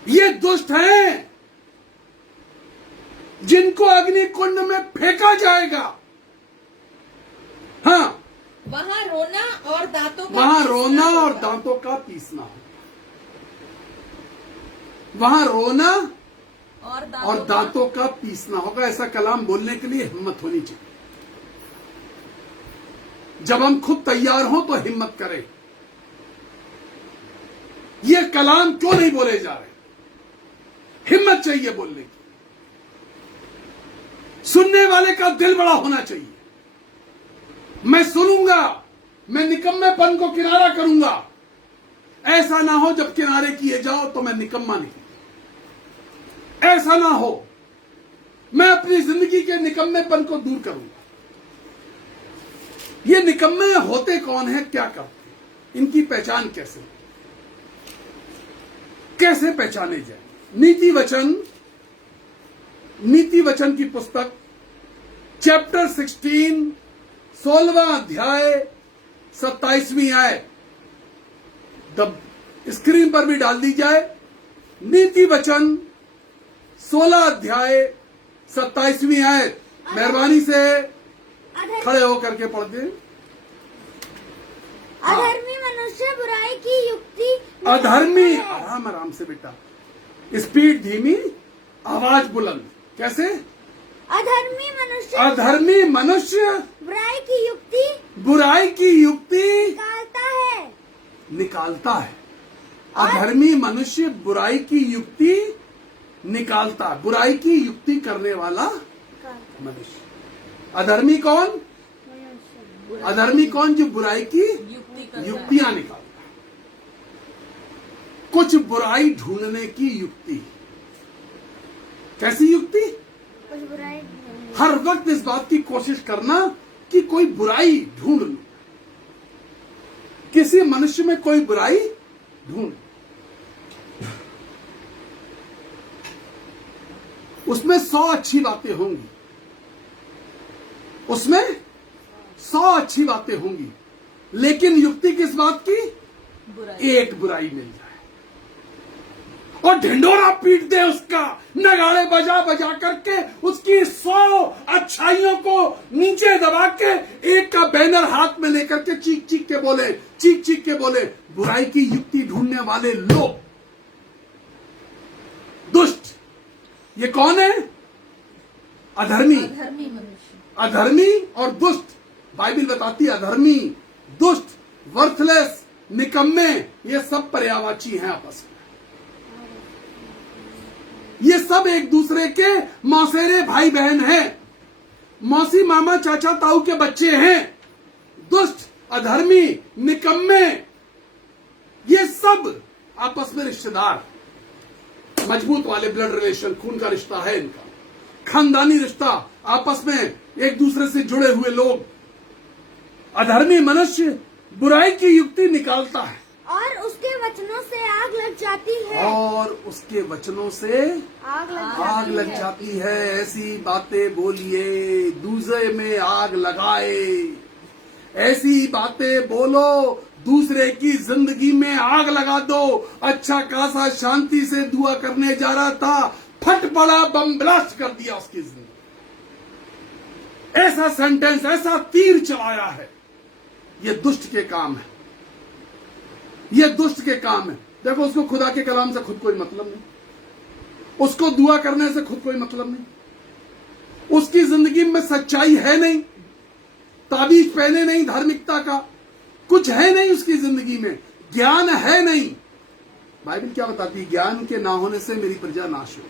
ये दुष्ट हैं जिनको अग्नि कुंड में फेंका जाएगा। हाँ, वहां रोना और दांतों का पीसना होगा। वहां रोना और दांतों का पीसना होगा। ऐसा कलाम बोलने के लिए हिम्मत होनी चाहिए। जब हम खुद तैयार हों तो हिम्मत करें। ये कलाम क्यों नहीं बोले जा रहे? हिम्मत चाहिए बोलने की। सुनने वाले का दिल बड़ा होना चाहिए। मैं सुनूंगा, मैं निकम्मेपन को किनारा करूंगा। ऐसा ना हो जब किनारे किए जाओ तो मैं निकम्मा नहीं। ऐसा ना हो, मैं अपनी जिंदगी के निकम्मेपन को दूर करूंगा। ये निकम्मे होते कौन है, क्या करते हैं, इनकी पहचान कैसे पहचाने जाए? नीति वचन की पुस्तक चैप्टर 16 16वां अध्याय 27वीं आयत स्क्रीन पर भी डाल दी जाए। नीति वचन 16 अध्याय 27वीं आयत, मेहरबानी से खड़े होकर के पढ़ दें। अधर्मी मनुष्य बुराई की युक्ति अधर्मी, आराम से बेटा, स्पीड धीमी, आवाज बुलंद। कैसे? अधर्मी मनुष्य बुराई की युक्ति निकालता है। अधर्मी मनुष्य बुराई की युक्ति निकालता है। बुराई की युक्ति करने वाला मनुष्य। अधर्मी कौन? अधर्मी कौन? जो बुराई की युक्तियां निकालता है। कुछ बुराई ढूंढने की युक्ति। कैसी युक्ति? हर वक्त इस बात की कोशिश करना कि कोई बुराई ढूंढ लूं, किसी मनुष्य में कोई बुराई ढूंढ, उसमें 100 अच्छी बातें होंगी, उसमें 100 अच्छी बातें होंगी, लेकिन युक्ति किस बात की? एक बुराई मिल जाए और ढिंडोरा पीट दे उसका, नगाड़े बजा बजा करके उसकी 100 अच्छाइयों को नीचे दबा के एक का बैनर हाथ में लेकर के चीख चीख के बोले। बुराई की युक्ति ढूंढने वाले लोग, दुष्ट। ये कौन है? अधर्मी अधर्मी और दुष्ट। बाइबल बताती है अधर्मी, दुष्ट, वर्थलेस, निकम्मे, ये सब पर्यायवाची हैं आपस में। ये सब एक दूसरे के मौसेरे भाई बहन हैं, मौसी मामा चाचा ताऊ के बच्चे हैं। दुष्ट, अधर्मी, निकम्मे, ये सब आपस में रिश्तेदार, मजबूत वाले ब्लड रिलेशन, खून का रिश्ता है इनका, खानदानी रिश्ता, आपस में एक दूसरे से जुड़े हुए लोग। अधर्मी मनुष्य बुराई की युक्ति निकालता है और उसके वचनों से आग लग जाती है। और उसके वचनों से आग लग जाती है। ऐसी बातें बोलिए दूसरे में आग लगाए, ऐसी बातें बोलो दूसरे की जिंदगी में आग लगा दो। अच्छा खासा शांति से दुआ करने जा रहा था, फट पड़ा, बम ब्लास्ट कर दिया उसकी जिंदगी। ऐसा सेंटेंस, ऐसा तीर चलाया है। ये दुष्ट के काम है, ये दुष्ट के काम है। देखो, उसको खुदा के कलाम से खुद कोई मतलब नहीं, उसको दुआ करने से खुद कोई मतलब नहीं, उसकी जिंदगी में सच्चाई है नहीं, ताबीज पहने नहीं धार्मिकता का, कुछ है नहीं उसकी जिंदगी में, ज्ञान है नहीं। बाइबल क्या बताती है? ज्ञान के ना होने से मेरी प्रजा नाश हो।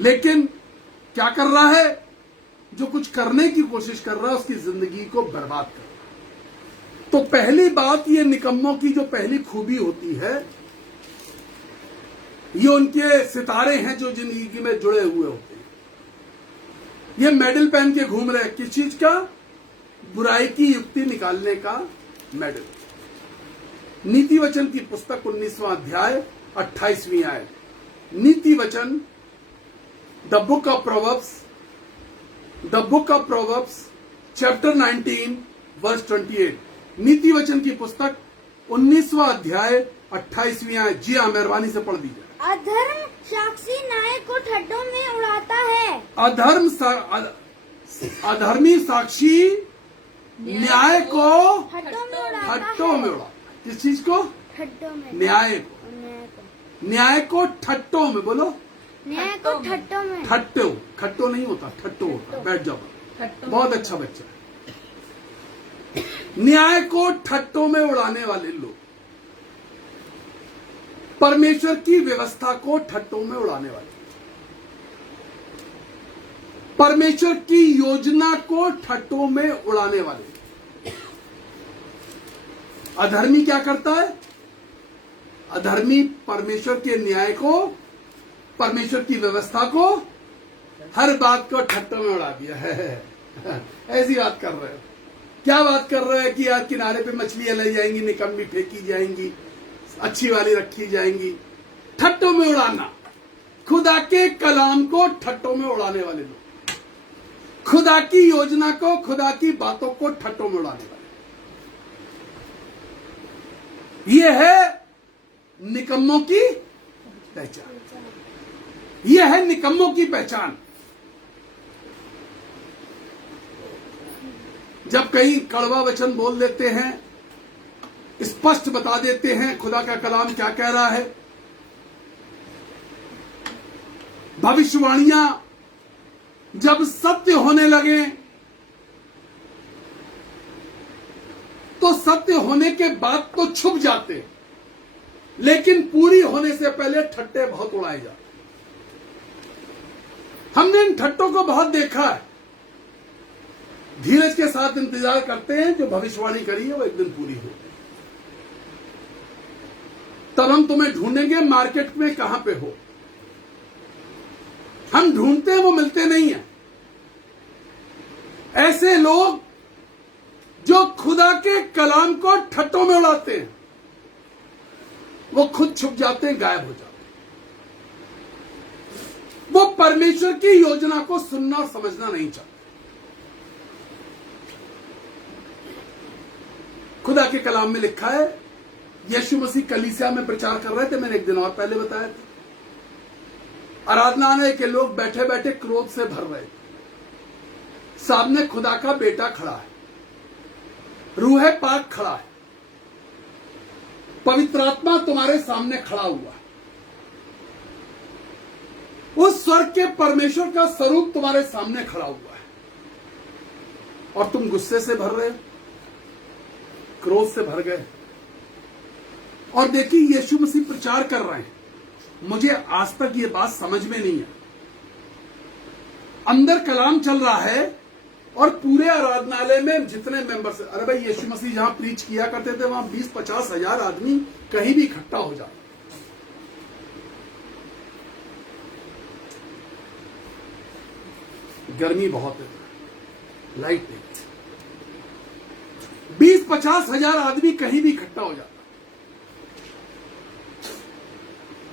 लेकिन क्या कर रहा है? जो कुछ करने की कोशिश कर रहा है उसकी जिंदगी को बर्बाद कर रहा है। तो पहली बात, ये निकम्मों की जो पहली खूबी होती है, ये उनके सितारे हैं जो जिंदगी में जुड़े हुए होते हैं। ये मेडल पहन के घूम रहे हैं, किस चीज का? बुराई की युक्ति निकालने का मेडल। नीति वचन की पुस्तक 19वां अध्याय 28वीं आयत। नीति वचन, the book of Proverbs chapter 19 verse 28। नीति वचन की पुस्तक 19वां अध्याय 28वीं आयत। जी हाँ, मेहरबानी से पढ़ दीजिए। अधर्म साक्षी न्याय को ठट्ठों में उड़ाता है। अधर्मी साक्षी न्याय को ठट्टों में उड़ा। किस चीज को? ठट्ठों में। न्याय को। न्याय को ठट्टों में। बोलो, न्याय को ठट्ठों में। ठट्टो, खट्टो नहीं होता, ठट्टो होता। बैठ जाओ, बहुत अच्छा बच्चा है। न्याय को ठट्टों में उड़ाने वाले लोग, परमेश्वर की व्यवस्था को ठट्टों में उड़ाने वाले, परमेश्वर की योजना को ठट्टों में उड़ाने वाले। अधर्मी क्या करता है? अधर्मी परमेश्वर के न्याय को, परमेश्वर की व्यवस्था को, हर बात को ठट्टों में उड़ा दिया है। ऐसी बात कर रहे हो। क्या बात कर रहे हैं कि यार किनारे पे मछलियां ले जाएंगी, निकम्मी फेंकी जाएंगी, अच्छी वाली रखी जाएंगी। ठट्टों में उड़ाना, खुदा के कलाम को ठट्टों में उड़ाने वाले लोग, खुदा की योजना को, खुदा की बातों को ठट्टों में उड़ाने वाले, ये है निकम्मों की पहचान। यह है निकम्मों की पहचान। जब कहीं कड़वा वचन बोल देते हैं, स्पष्ट बता देते हैं खुदा का कलाम क्या कह रहा है, भविष्यवाणियां जब सत्य होने लगे तो सत्य होने के बाद तो छुप जाते, लेकिन पूरी होने से पहले ठट्टे बहुत उड़ाए जाते। हमने इन ठट्टों को बहुत देखा है। धीरज के साथ इंतजार करते हैं, जो भविष्यवाणी करी है वो एक दिन पूरी हो। तब हम तुम्हें ढूंढेंगे मार्केट में कहां पे हो। हम ढूंढते हैं, वो मिलते नहीं है। ऐसे लोग जो खुदा के कलाम को ठट्टों में उड़ाते हैं, वो खुद छुप जाते हैं, गायब हो जाते हैं। वो परमेश्वर की योजना को सुनना और समझना नहीं चाहते। खुदा के कलाम में लिखा है, यीशु मसीह कलीसिया में प्रचार कर रहे थे, मैंने एक दिन और पहले बताया था। आराधनालय के लोग बैठे बैठे क्रोध से भर रहे थे। सामने खुदा का बेटा खड़ा है, रूह पाक खड़ा है, पवित्र आत्मा तुम्हारे सामने खड़ा हुआ है। उस स्वर्ग के परमेश्वर का स्वरूप तुम्हारे सामने खड़ा हुआ है, और तुम गुस्से से भर रहे हो, क्रोध से भर गए। और देखिए, यीशु मसीह प्रचार कर रहे हैं। मुझे आज तक ये बात समझ में नहीं है। अंदर कलाम चल रहा है और पूरे आराधनालय में जितने मेंबर्स, अरे भाई, यीशु मसीह जहां प्रीच किया करते थे वहां 20-50 हजार आदमी कहीं भी इकट्ठा हो जाते। गर्मी बहुत है, लाइट नहीं, 20-50 हजार आदमी कहीं भी इकट्ठा हो जाता।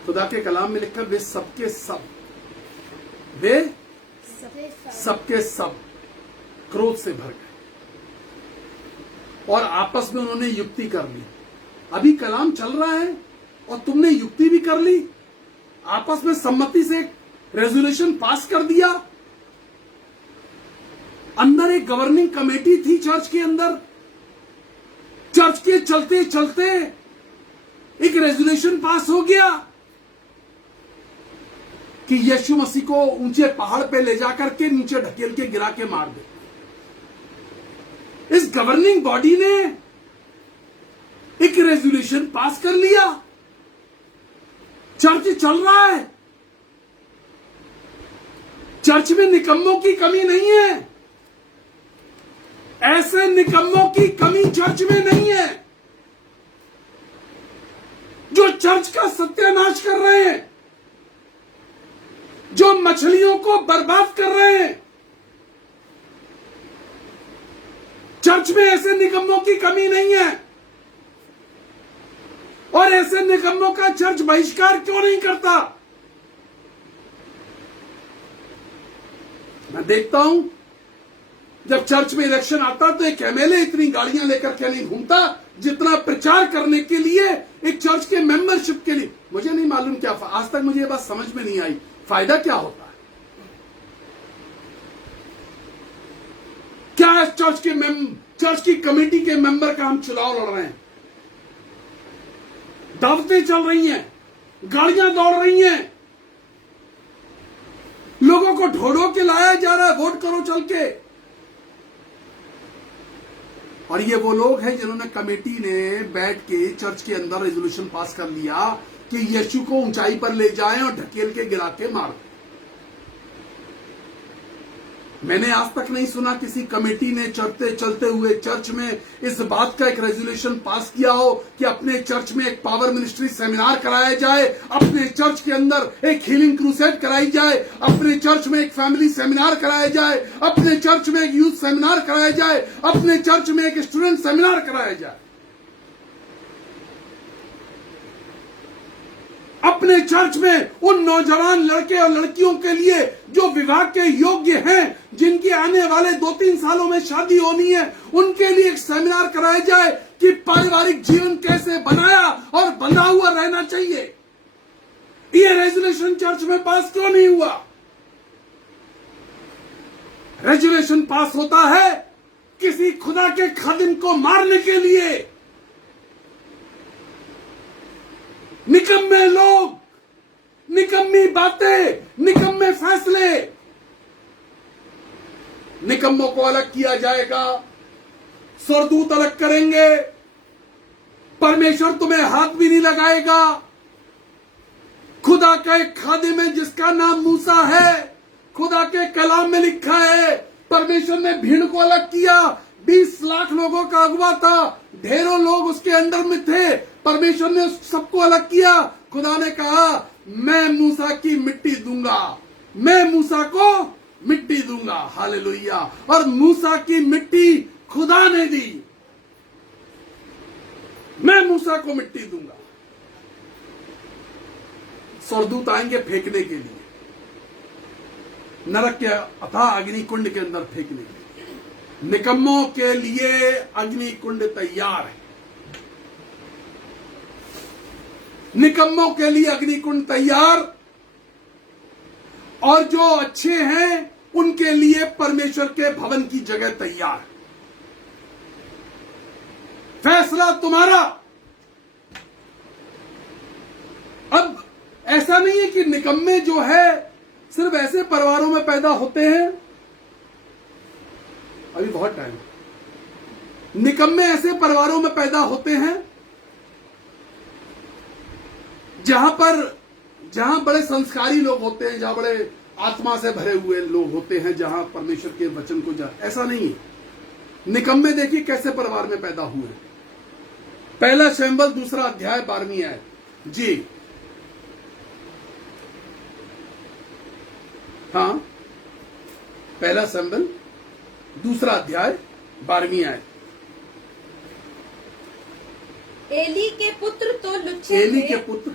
खुदा के कलाम में लिखा, वे सबके सब क्रोध से भर गए और आपस में उन्होंने युक्ति कर ली। अभी कलाम चल रहा है और तुमने युक्ति भी कर ली, आपस में सम्मति से एक रेजोल्यूशन पास कर दिया। अंदर एक गवर्निंग कमेटी थी चर्च के अंदर। चर्च के चलते चलते एक रेजोल्यूशन पास हो गया कि यीशु मसीह को ऊंचे पहाड़ पे ले जाकर के नीचे ढकेल के गिरा के मार दे। इस गवर्निंग बॉडी ने एक रेजोल्यूशन पास कर लिया। चर्च चल रहा है, चर्च में निकम्मों की कमी नहीं है। ऐसे निकम्मों की कमी चर्च में नहीं है जो चर्च का सत्यानाश कर रहे हैं, जो मछलियों को बर्बाद कर रहे हैं। चर्च में ऐसे निकम्मों की कमी नहीं है। और ऐसे निकम्मों का चर्च बहिष्कार क्यों नहीं करता? मैं देखता हूं, जब चर्च में इलेक्शन आता तो एक एमएलए इतनी गाड़ियां लेकर के नहीं घूमता जितना प्रचार करने के लिए एक चर्च के मेंबरशिप के लिए। मुझे नहीं मालूम क्या, आज तक मुझे ये बात समझ में नहीं आई, फायदा क्या होता है? क्या है चर्च की कमेटी के मेंबर का हम चुनाव लड़ रहे हैं, दावतें चल रही हैं, गाड़ियां दौड़ रही हैं, लोगों को ढोढो के लाया जा रहा है, वोट करो चल के। और ये वो लोग हैं जिन्होंने, कमेटी ने बैठ के चर्च के अंदर रेजोल्यूशन पास कर लिया कि यीशु को ऊंचाई पर ले जाएं और ढकेल के गिरा के मार दें। मैंने आज तक नहीं सुना किसी कमेटी ने चलते हुए चर्च में इस बात का एक रेजोल्यूशन पास किया हो कि अपने चर्च में एक पावर मिनिस्ट्री सेमिनार कराया जाए, अपने चर्च के अंदर एक हीलिंग क्रूसेड कराई जाए, अपने चर्च में एक फैमिली सेमिनार कराया जाए, अपने चर्च में एक यूथ सेमिनार कराया जाए, अपने चर्च में एक स्टूडेंट सेमिनार कराया जाए। अपने चर्च में उन नौजवान लड़के और लड़कियों के लिए जो विवाह के योग्य हैं, जिनकी आने वाले 2-3 सालों में शादी होनी है, उनके लिए एक सेमिनार कराया जाए कि पारिवारिक जीवन कैसे बनाया और बंधा हुआ रहना चाहिए। ये रेजोल्यूशन चर्च में पास क्यों नहीं हुआ? रेजोल्यूशन पास होता है किसी खुदा के खादिम को मारने के लिए। निकम्मे लोग, निकम्मी बातें, निकम्मे फैसले। निकम्मों को अलग किया जाएगा, स्वर्गदूत अलग करेंगे, परमेश्वर तुम्हें हाथ भी नहीं लगाएगा। खुदा का एक खादिम है जिसका नाम मूसा है, खुदा के कलाम में लिखा है परमेश्वर ने भीड़ को अलग किया। 20 लाख लोगों का अगुवा था, ढेरों लोग उसके अंडर में थे, परमेश्वर ने सबको अलग किया। खुदा ने कहा मैं मूसा की मिट्टी दूंगा, मैं मूसा को मिट्टी दूंगा। हालेलुया। और मूसा की मिट्टी खुदा ने दी, मैं मूसा को मिट्टी दूंगा। स्वर्गदूत आएंगे फेंकने के लिए, नरक के अथाह अग्नि कुंड के अंदर फेंकने के लिए। निकम्मों के लिए अग्नि कुंड तैयार है, निकम्मों के लिए अग्नि कुंड तैयार, और जो अच्छे हैं उनके लिए परमेश्वर के भवन की जगह तैयार है। फैसला तुम्हारा। अब ऐसा नहीं है कि निकम्मे जो है सिर्फ ऐसे परिवारों में पैदा होते हैं, अभी बहुत टाइम। निकम्मे ऐसे परिवारों में पैदा होते हैं जहां बड़े संस्कारी लोग होते हैं, जहां बड़े आत्मा से भरे हुए लोग होते हैं, जहां परमेश्वर के वचन को ऐसा नहीं है। निकम्मे देखिए कैसे परिवार में पैदा हुए। पहला शमूएल 2 अध्याय 12वीं आयत। जी हाँ, पहला शमूएल 2 अध्याय 12वीं आयत। एली के पुत्र तो लुच्चे एली थे। के पुत्र,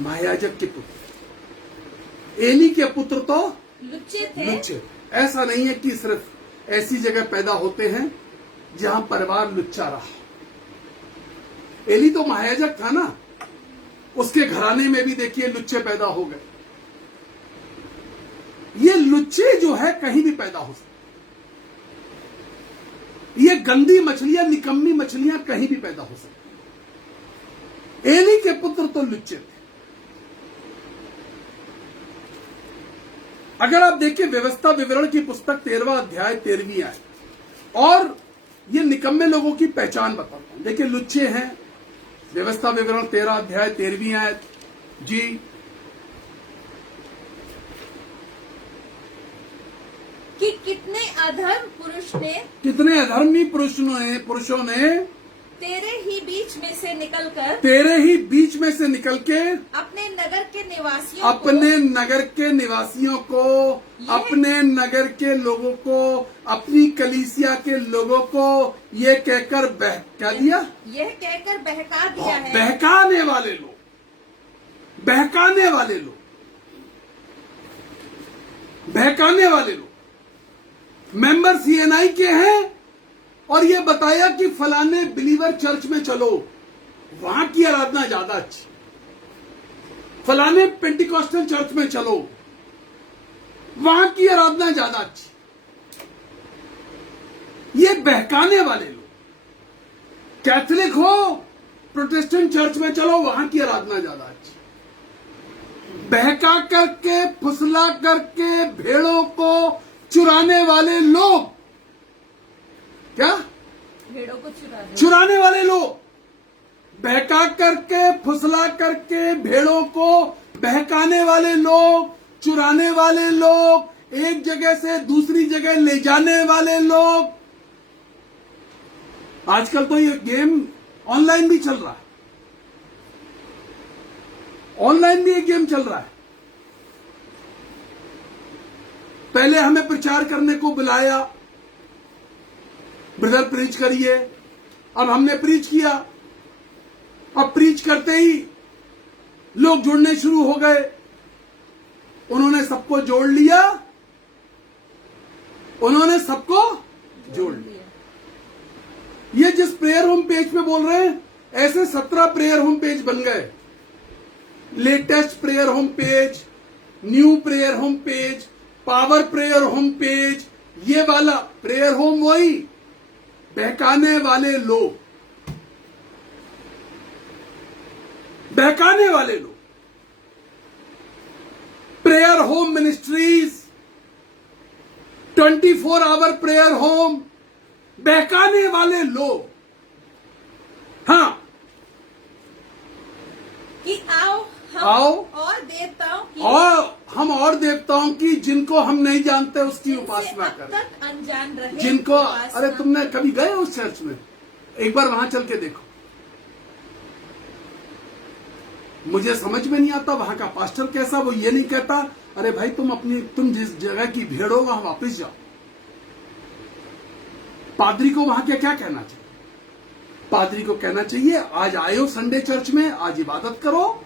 महायाजक के पुत्र, एली के पुत्र तो लुच्चे थे। लुच्चे। ऐसा नहीं है कि सिर्फ ऐसी जगह पैदा होते हैं जहां परिवार लुच्चा रहा। एली तो महायाजक था ना, उसके घराने में भी देखिए लुच्चे पैदा हो गए। ये लुच्चे जो है कहीं भी पैदा हो सकते, ये गंदी मछलियां, निकम्मी मछलियां कहीं भी पैदा हो सकती। एली के पुत्र तो लुच्चे थे। अगर आप देखिए व्यवस्था विवरण की पुस्तक 13वां अध्याय 13वीं आयत, और ये निकम्मे लोगों की पहचान बताता हूं। देखिए लुच्चे हैं, व्यवस्था विवरण 13 अध्याय 13वीं आयत। जी कि कितने अधर्म पुरुष ने, कितने अधर्मी पुरुषों ने तेरे ही बीच में से निकलकर, तेरे ही बीच में से निकल के अपने नगर के निवासियों अपने नगर के निवासियों को, अपने नगर के लोगों को, अपनी कलीसिया के लोगों को ये कहकर क्या दिया, यह कहकर बहका दिया है। बहकाने वाले लोग, बहकाने वाले लोग, बहकाने वाले लोग मेंबर सीएनआई के हैं, और ये बताया कि फलाने बिलीवर चर्च में चलो, वहां की आराधना ज्यादा अच्छी, फलाने पेंटिकॉस्टल चर्च में चलो, वहां की आराधना ज्यादा अच्छी। ये बहकाने वाले लोग। कैथोलिक हो, प्रोटेस्टेंट चर्च में चलो, वहां की आराधना ज्यादा अच्छी। बहका करके, फुसला करके भेड़ों को चुराने वाले लोग, क्या भेड़ों को चुराने वाले लोग, बहका करके, फुसला करके, भेड़ों को बहकाने वाले लोग, चुराने वाले लोग, एक जगह से दूसरी जगह ले जाने वाले लोग। आजकल तो ये गेम ऑनलाइन भी चल रहा है, ऑनलाइन भी ये गेम चल रहा है। पहले हमें प्रचार करने को बुलाया, ब्रदर प्रीच करिए, अब हमने प्रीच किया। अब प्रीच करते ही लोग जुड़ने शुरू हो गए, उन्होंने सबको जोड़ लिया, उन्होंने सबको जोड़ लिया। ये जिस प्रेयर होम पेज पे बोल रहे हैं, ऐसे 17 प्रेयर होम पेज बन गए। Latest prayer home page, new prayer home page, power prayer home page, ये वाला प्रेयर होम वही बहकाने वाले लोग, बहकाने वाले लोग। Prayer home ministries, 24 hour prayer home, बहकाने वाले लोग। हाँ, कि आओ आओ और देवताओं की और हम और देवताओं की जिनको हम नहीं जानते उसकी जिनसे उपासना अब करें। तक अनजान रहे जिनको, उपासना अरे तुमने कभी गए उस चर्च में? एक बार वहां चल के देखो। मुझे समझ में नहीं आता वहां का पास्टर कैसा, वो ये नहीं कहता अरे भाई तुम जिस जगह की भीड़ हो वहां वापस जाओ। पादरी को वहां क्या कहना चाहिए? पादरी को कहना चाहिए आज आए हो संडे चर्च में, आज इबादत करो,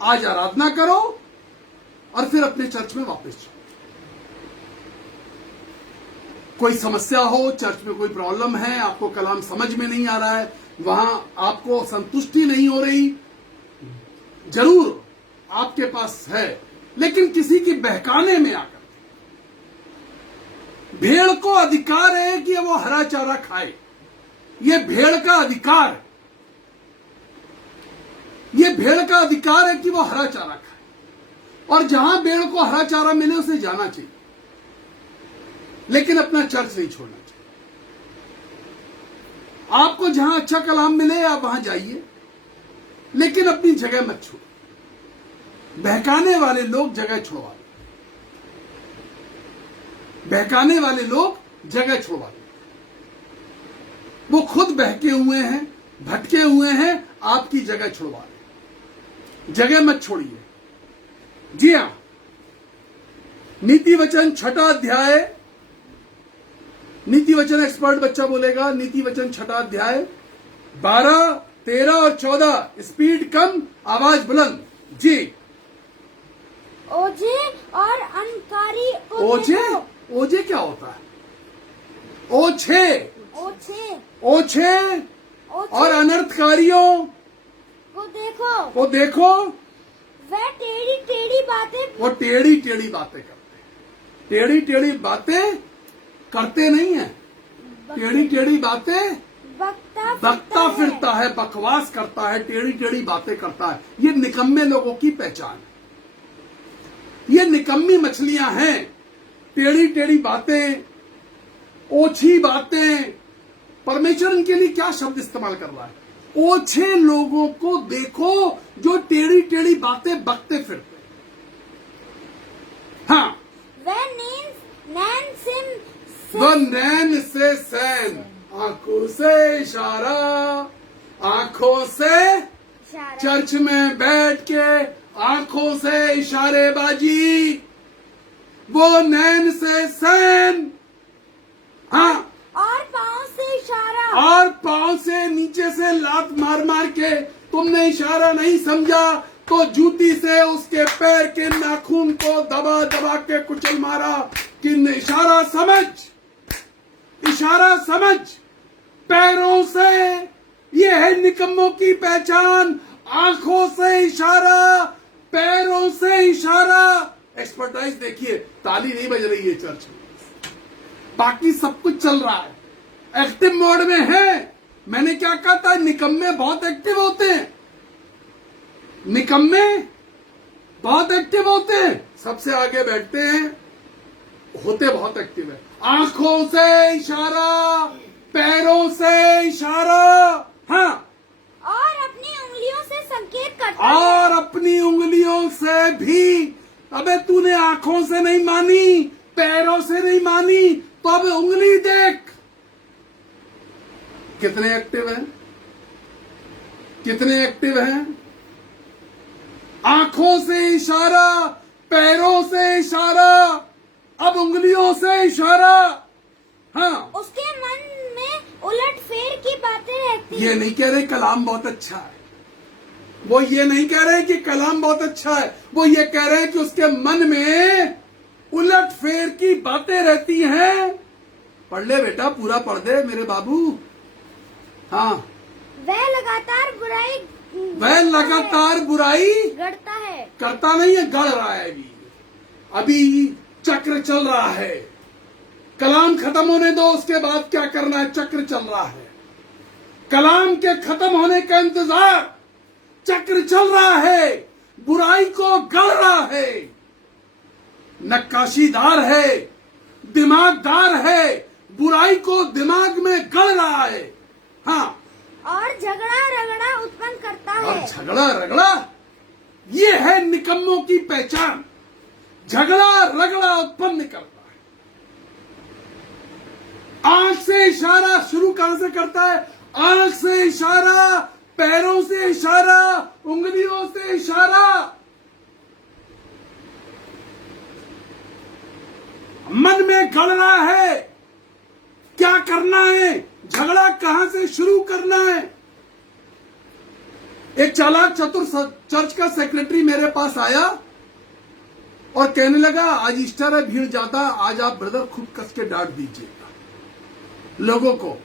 आज आराधना करो और फिर अपने चर्च में वापस जाओ। कोई समस्या हो, चर्च में कोई प्रॉब्लम है, आपको कलाम समझ में नहीं आ रहा है, वहां आपको संतुष्टि नहीं हो रही, जरूर आपके पास है, लेकिन किसी की बहकाने में आकर। भेड़ को अधिकार है कि वो हरा चारा खाए, ये भेड़ का अधिकार है, ये भेड़ का अधिकार है कि वो हरा चारा खाए, और जहां भेड़ को हरा चारा मिले उसे जाना चाहिए, लेकिन अपना चर्च नहीं छोड़ना चाहिए। आपको जहां अच्छा कलाम मिले आप वहां जाइए, लेकिन अपनी जगह मत छोड़ो। बहकाने वाले लोग जगह छुड़वा दें, बहकाने वाले लोग जगह छुड़वा दें। वो खुद बहके हुए हैं, भटके हुए हैं, आपकी जगह छुड़वा दें, जगह मत छोड़िए। जी हां, नीति वचन 6 अध्याय, नीति वचन एक्सपर्ट बच्चा बोलेगा, नीति वचन 6 अध्याय 12, 13 और 14। स्पीड कम, आवाज बुलंद। जी, ओझे और अनकारी को ओझे, देखो। ओझे क्या होता है? ओछे, ओझे ओछे और अनर्थकारियों को देखो, को देखो। वह टेढ़ी टेढ़ी बातें वो टेढ़ी टेढ़ी बातें करते हैं, टेढ़ी टेढ़ी बातें करते नहीं है, टेढ़ी टेढ़ी बातें बकता फिरता है, बकवास करता है, टेढ़ी टेढ़ी बातें करता है। ये निकम्मे लोगों की पहचान है, ये निकम्मी मछलियां हैं। टेढ़ी टेढ़ी बातें, ओछी बातें, परमेश्वर इनके लिए क्या शब्द इस्तेमाल कर रहा है? ओछे लोगों को देखो जो टेढ़ी टेढ़ी बातें बकते फिरते। हाँ, वह नैन से सैन, आंखों से इशारा, आंखों से चर्च में बैठ के आंखों से इशारेबाजी, वो नैन से सैन। हाँ, और पांव से इशारा, और पांव से नीचे से लात मार मार के तुमने इशारा नहीं समझा तो जूती से उसके पैर के नाखून को दबा दबा के कुचल मारा कि इशारा समझ, इशारा समझ। पैरों से, ये है निकम्मों की पहचान। आंखों से इशारा, पैरों से इशारा। एक्सपर्टाइज देखिए, ताली नहीं बज रही है चर्च में, बाकी सब कुछ चल रहा है, एक्टिव मोड में है। मैंने क्या कहा था? निकम्मे बहुत एक्टिव होते हैं, निकम्मे बहुत एक्टिव होते हैं, सबसे आगे बैठते हैं, होते बहुत एक्टिव है। आंखों से इशारा, पैरों से इशारा। हाँ, और अपनी उंगलियों से संकेत करता है। और अपनी उंगलियों से भी। अबे तूने आंखों से नहीं मानी, पैरों से नहीं मानी, तो अब उंगली देख कितने एक्टिव हैं, कितने एक्टिव हैं। आंखों से इशारा, पैरों से इशारा, अब उंगलियों से इशारा। हाँ, उसके मन में उलटफेर की बातें रहती ये नहीं कह रहे कलाम बहुत अच्छा है, वो ये नहीं कह रहे कि कलाम बहुत अच्छा है, वो ये कह रहे हैं कि उसके मन में उलट फेर की बातें रहती हैं। पढ़ ले बेटा, पूरा पढ़ दे मेरे बाबू। हाँ, वह लगातार बुराई वह लगातार बुराई गढ़ता है। करता नहीं है, गढ़ रहा है। अभी चक्र चल रहा है। कलाम खत्म होने दो, उसके बाद क्या करना है। चक्र चल रहा है। कलाम के खत्म होने का इंतजार, चक्र चल रहा है। बुराई को गढ़ रहा है। नक्काशीदार है, दिमागदार है, बुराई को दिमाग में गढ़ रहा है। हाँ, और झगड़ा रगड़ा उत्पन्न करता और है। झगड़ा रगड़ा, ये है निकम्मों की पहचान। झगड़ा रगड़ा उत्पन्न करता है। आंख से इशारा शुरू कहां से करता है? आंख से इशारा, पैरों से इशारा, उंगलियों से इशारा, मन में गड़ रहा है। क्या करना है? झगड़ा कहां से शुरू करना है? एक चालाक चतुर चर्च का सेक्रेटरी मेरे पास आया और कहने लगा, आज ईस्टर है, भीड़ ज्यादा, आज आप ब्रदर खूब कस के डांट दीजिएगा लोगों को।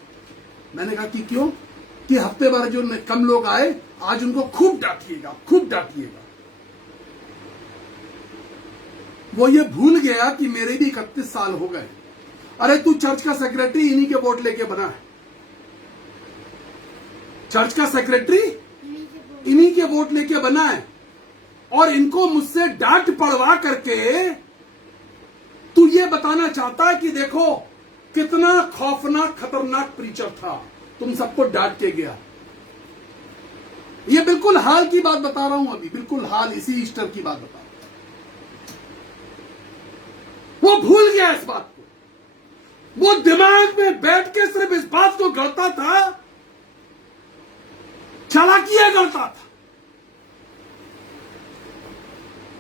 मैंने कहा कि क्यों? कि हफ्ते भर जो कम लोग आए, आज उनको खूब डांटिएगा, खूब डांटिएगा। वो ये भूल गया कि मेरे भी 31 साल हो गए। अरे तू चर्च का सेक्रेटरी इन्हीं के वोट लेके बना है। चर्च का सेक्रेटरी इन्हीं के वोट लेके बना है, और इनको मुझसे डांट पड़वा करके तू ये बताना चाहता है कि देखो कितना खौफनाक खतरनाक प्रीचर था, तुम सबको डांट के गया। ये बिल्कुल हाल की बात बता रहा हूं, अभी बिल्कुल हाल, इसी ईस्टर की बात बता रहा हूं। वो भूल गया इस बात को। वो दिमाग में बैठ के सिर्फ इस बात को गढ़ता था, चालाकियां गढ़ता था।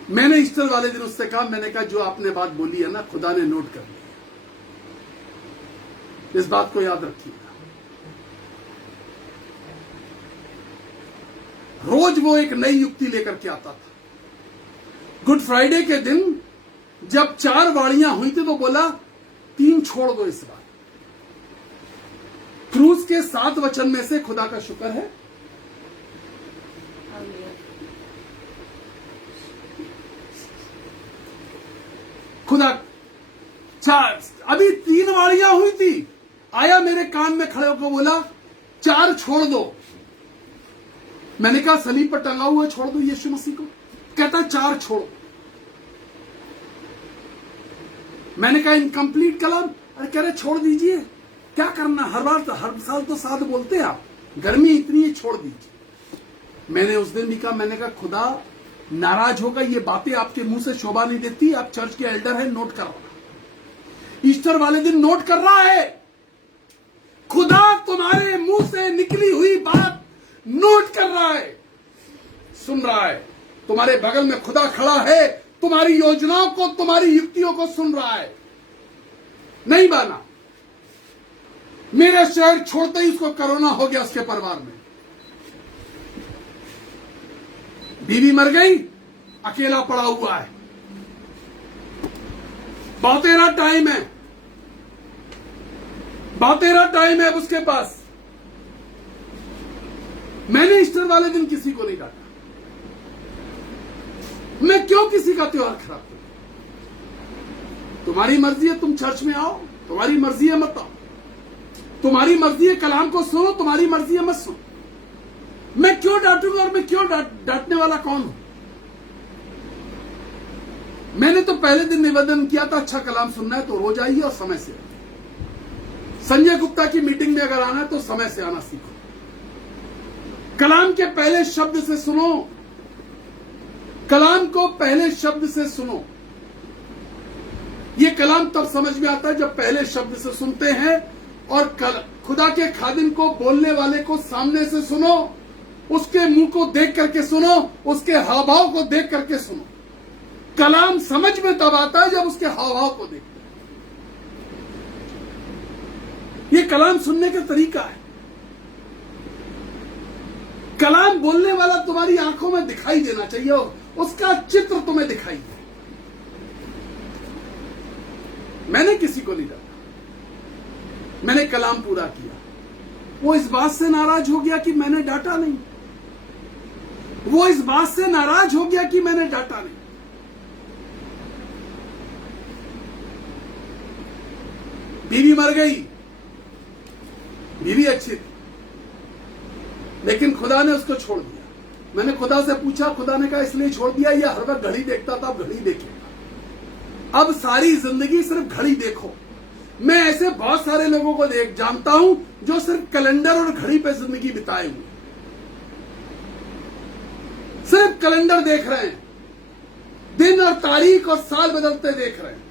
मैंने ईस्टर वाले दिन उससे कहा, मैंने कहा जो आपने बात बोली है ना, खुदा ने नोट कर लिया, इस बात को याद रखिएगा। रोज वो एक नई युक्ति लेकर के आता था। गुड फ्राइडे के दिन जब 4 वाड़ियां हुई थी तो बोला 3 छोड़ दो इस बार। क्रूस के 7 वचन में से खुदा का शुक्र है खुदा 4, अभी 3 वाड़ियां हुई थी, आया मेरे कान में खड़े होकर बोला 4 छोड़ दो। मैंने कहा सलीब पर टंगा हुआ छोड़ दो यीशु मसीह को। कहता 4 छोड़ो। मैंने कहा इनकम्प्लीट कलाम। अरे कह रहे छोड़ दीजिए, क्या करना, हर साल तो साथ बोलते हैं आप, गर्मी इतनी है, छोड़ दीजिए। मैंने उस दिन भी कहा, मैंने कहा खुदा नाराज होगा, ये बातें आपके मुंह से शोभा नहीं देती, आप चर्च के एल्डर हैं, नोट कर रहा। ईस्टर वाले दिन नोट कर रहा है, खुदा तुम्हारे मुंह से निकली हुई बात नोट कर रहा है, सुन रहा है। तुम्हारे बगल में खुदा खड़ा है, तुम्हारी योजनाओं को, तुम्हारी युक्तियों को सुन रहा है। नहीं माना, मेरे शहर छोड़ते ही उसको कोरोना हो गया, उसके परिवार में बीवी मर गई, अकेला पड़ा हुआ है, बहुतेरा टाइम है, बहुतेरा टाइम है उसके पास। मैंने ईस्टर वाले दिन किसी को नहीं डांटा। मैं क्यों किसी का त्योहार खराब करूं? तुम्हारी मर्जी है, तुम चर्च में आओ, तुम्हारी मर्जी है मत आओ, तुम्हारी मर्जी है कलाम को सुनो, तुम्हारी मर्जी है मत सुनो। मैं क्यों डांटूंगा? और मैं क्यों डांटने वाला कौन हूं? मैंने तो पहले दिन निवेदन किया था, अच्छा कलाम सुनना है तो रोज आइए और समय से। संजय गुप्ता की मीटिंग में अगर आना है तो समय से आना सीखो। कलाम के पहले शब्द से सुनो, कलाम को पहले शब्द से सुनो। ये कलाम तब समझ में आता है जब पहले शब्द से सुनते हैं, और खुदा के खादिम को, बोलने वाले को सामने से सुनो, उसके मुंह को देख करके सुनो, उसके हाव भाव को देख करके सुनो। कलाम समझ में तब आता है जब उसके हाव भाव को देखते हैं। ये कलाम सुनने का तरीका है। कलाम बोलने वाला तुम्हारी आंखों में दिखाई देना चाहिए, उसका चित्र तुम्हें दिखाई दे। मैंने किसी को नहीं डांटा, मैंने कलाम पूरा किया। वो इस बात से नाराज हो गया कि मैंने डांटा नहीं। वो इस बात से नाराज हो गया कि मैंने डांटा नहीं। बीवी मर गई, बीवी अच्छी थी, लेकिन खुदा ने उसको छोड़ दिया। मैंने खुदा से पूछा, खुदा ने कहा इसलिए छोड़ दिया, ये हर वक्त घड़ी देखता था, अब घड़ी देखेगा। अब सारी जिंदगी सिर्फ घड़ी देखो। मैं ऐसे बहुत सारे लोगों को जानता हूं जो सिर्फ कैलेंडर और घड़ी पे जिंदगी बिताए हुए, सिर्फ कैलेंडर देख रहे हैं, दिन और तारीख और साल बदलते देख रहे हैं।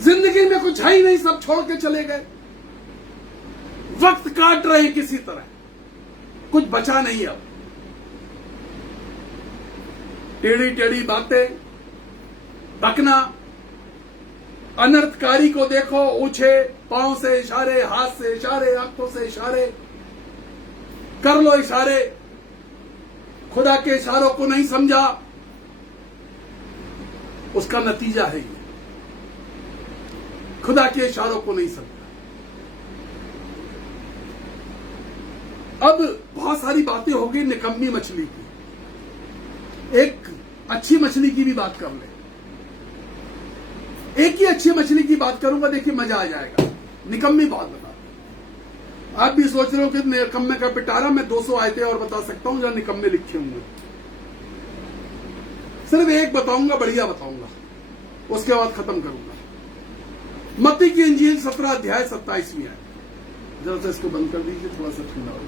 जिंदगी में कुछ है ही नहीं, सब छोड़ के चले गए, वक्त काट रहे हैं किसी तरह, कुछ बचा नहीं। अब टेढ़ी टेढ़ी बातें, बकना, अनर्थकारी को देखो, ऊंचे पांव से इशारे, हाथ से इशारे, आंखों से इशारे, कर लो इशारे, खुदा के इशारों को नहीं समझा, उसका नतीजा है ये। खुदा के इशारों को नहीं समझा। अब बहुत सारी बातें हो गई निकम्मी मछली की। एक अच्छी मछली की भी बात कर ले। एक ही अच्छी मछली की बात करूंगा, देखिए मजा आ जाएगा। निकम्मी बहुत बता, आप भी सोच रहे हो कि निकम्मे का पिटारा। मैं 200 आयतें और बता सकता हूं जहां निकम्मे लिखे होंगे। सिर्फ एक बताऊंगा, बढ़िया बताऊंगा, उसके बाद खत्म करूंगा। मत्ती की इंजील 17 अध्याय 27वीं आयत। जरा सा इसको बंद कर दीजिए, थोड़ा सा ठंडा हो।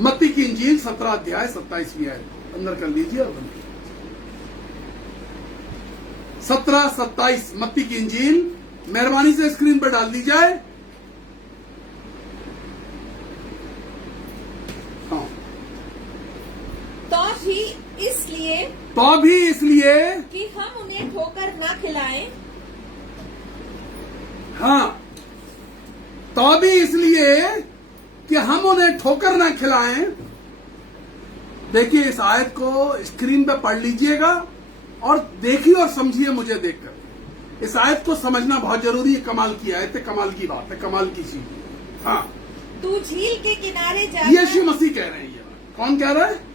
मत्ती की इंजील 17 अध्याय 27वीं आयत अंदर कर लीजिए और बंद कीजिए। 17-27 मत्ती की इंजील, मेहरबानी से स्क्रीन पर डाल दी जाए। हाँ। तो भी इसलिए कि हम उन्हें ठोकर ना खिलाएं। हाँ, तो भी इसलिए कि हम उन्हें ठोकर ना खिलाएं। देखिए इस आयत को स्क्रीन पे पढ़ लीजिएगा और देखिए और समझिए मुझे देखकर। इस आयत को समझना बहुत जरूरी है। कमाल की आयत है, कमाल की बात है, कमाल की चीज है। हाँ, तू झील के किनारे जा। यीशु मसीह कह रहे हैं। ये बात कौन कह रहा है?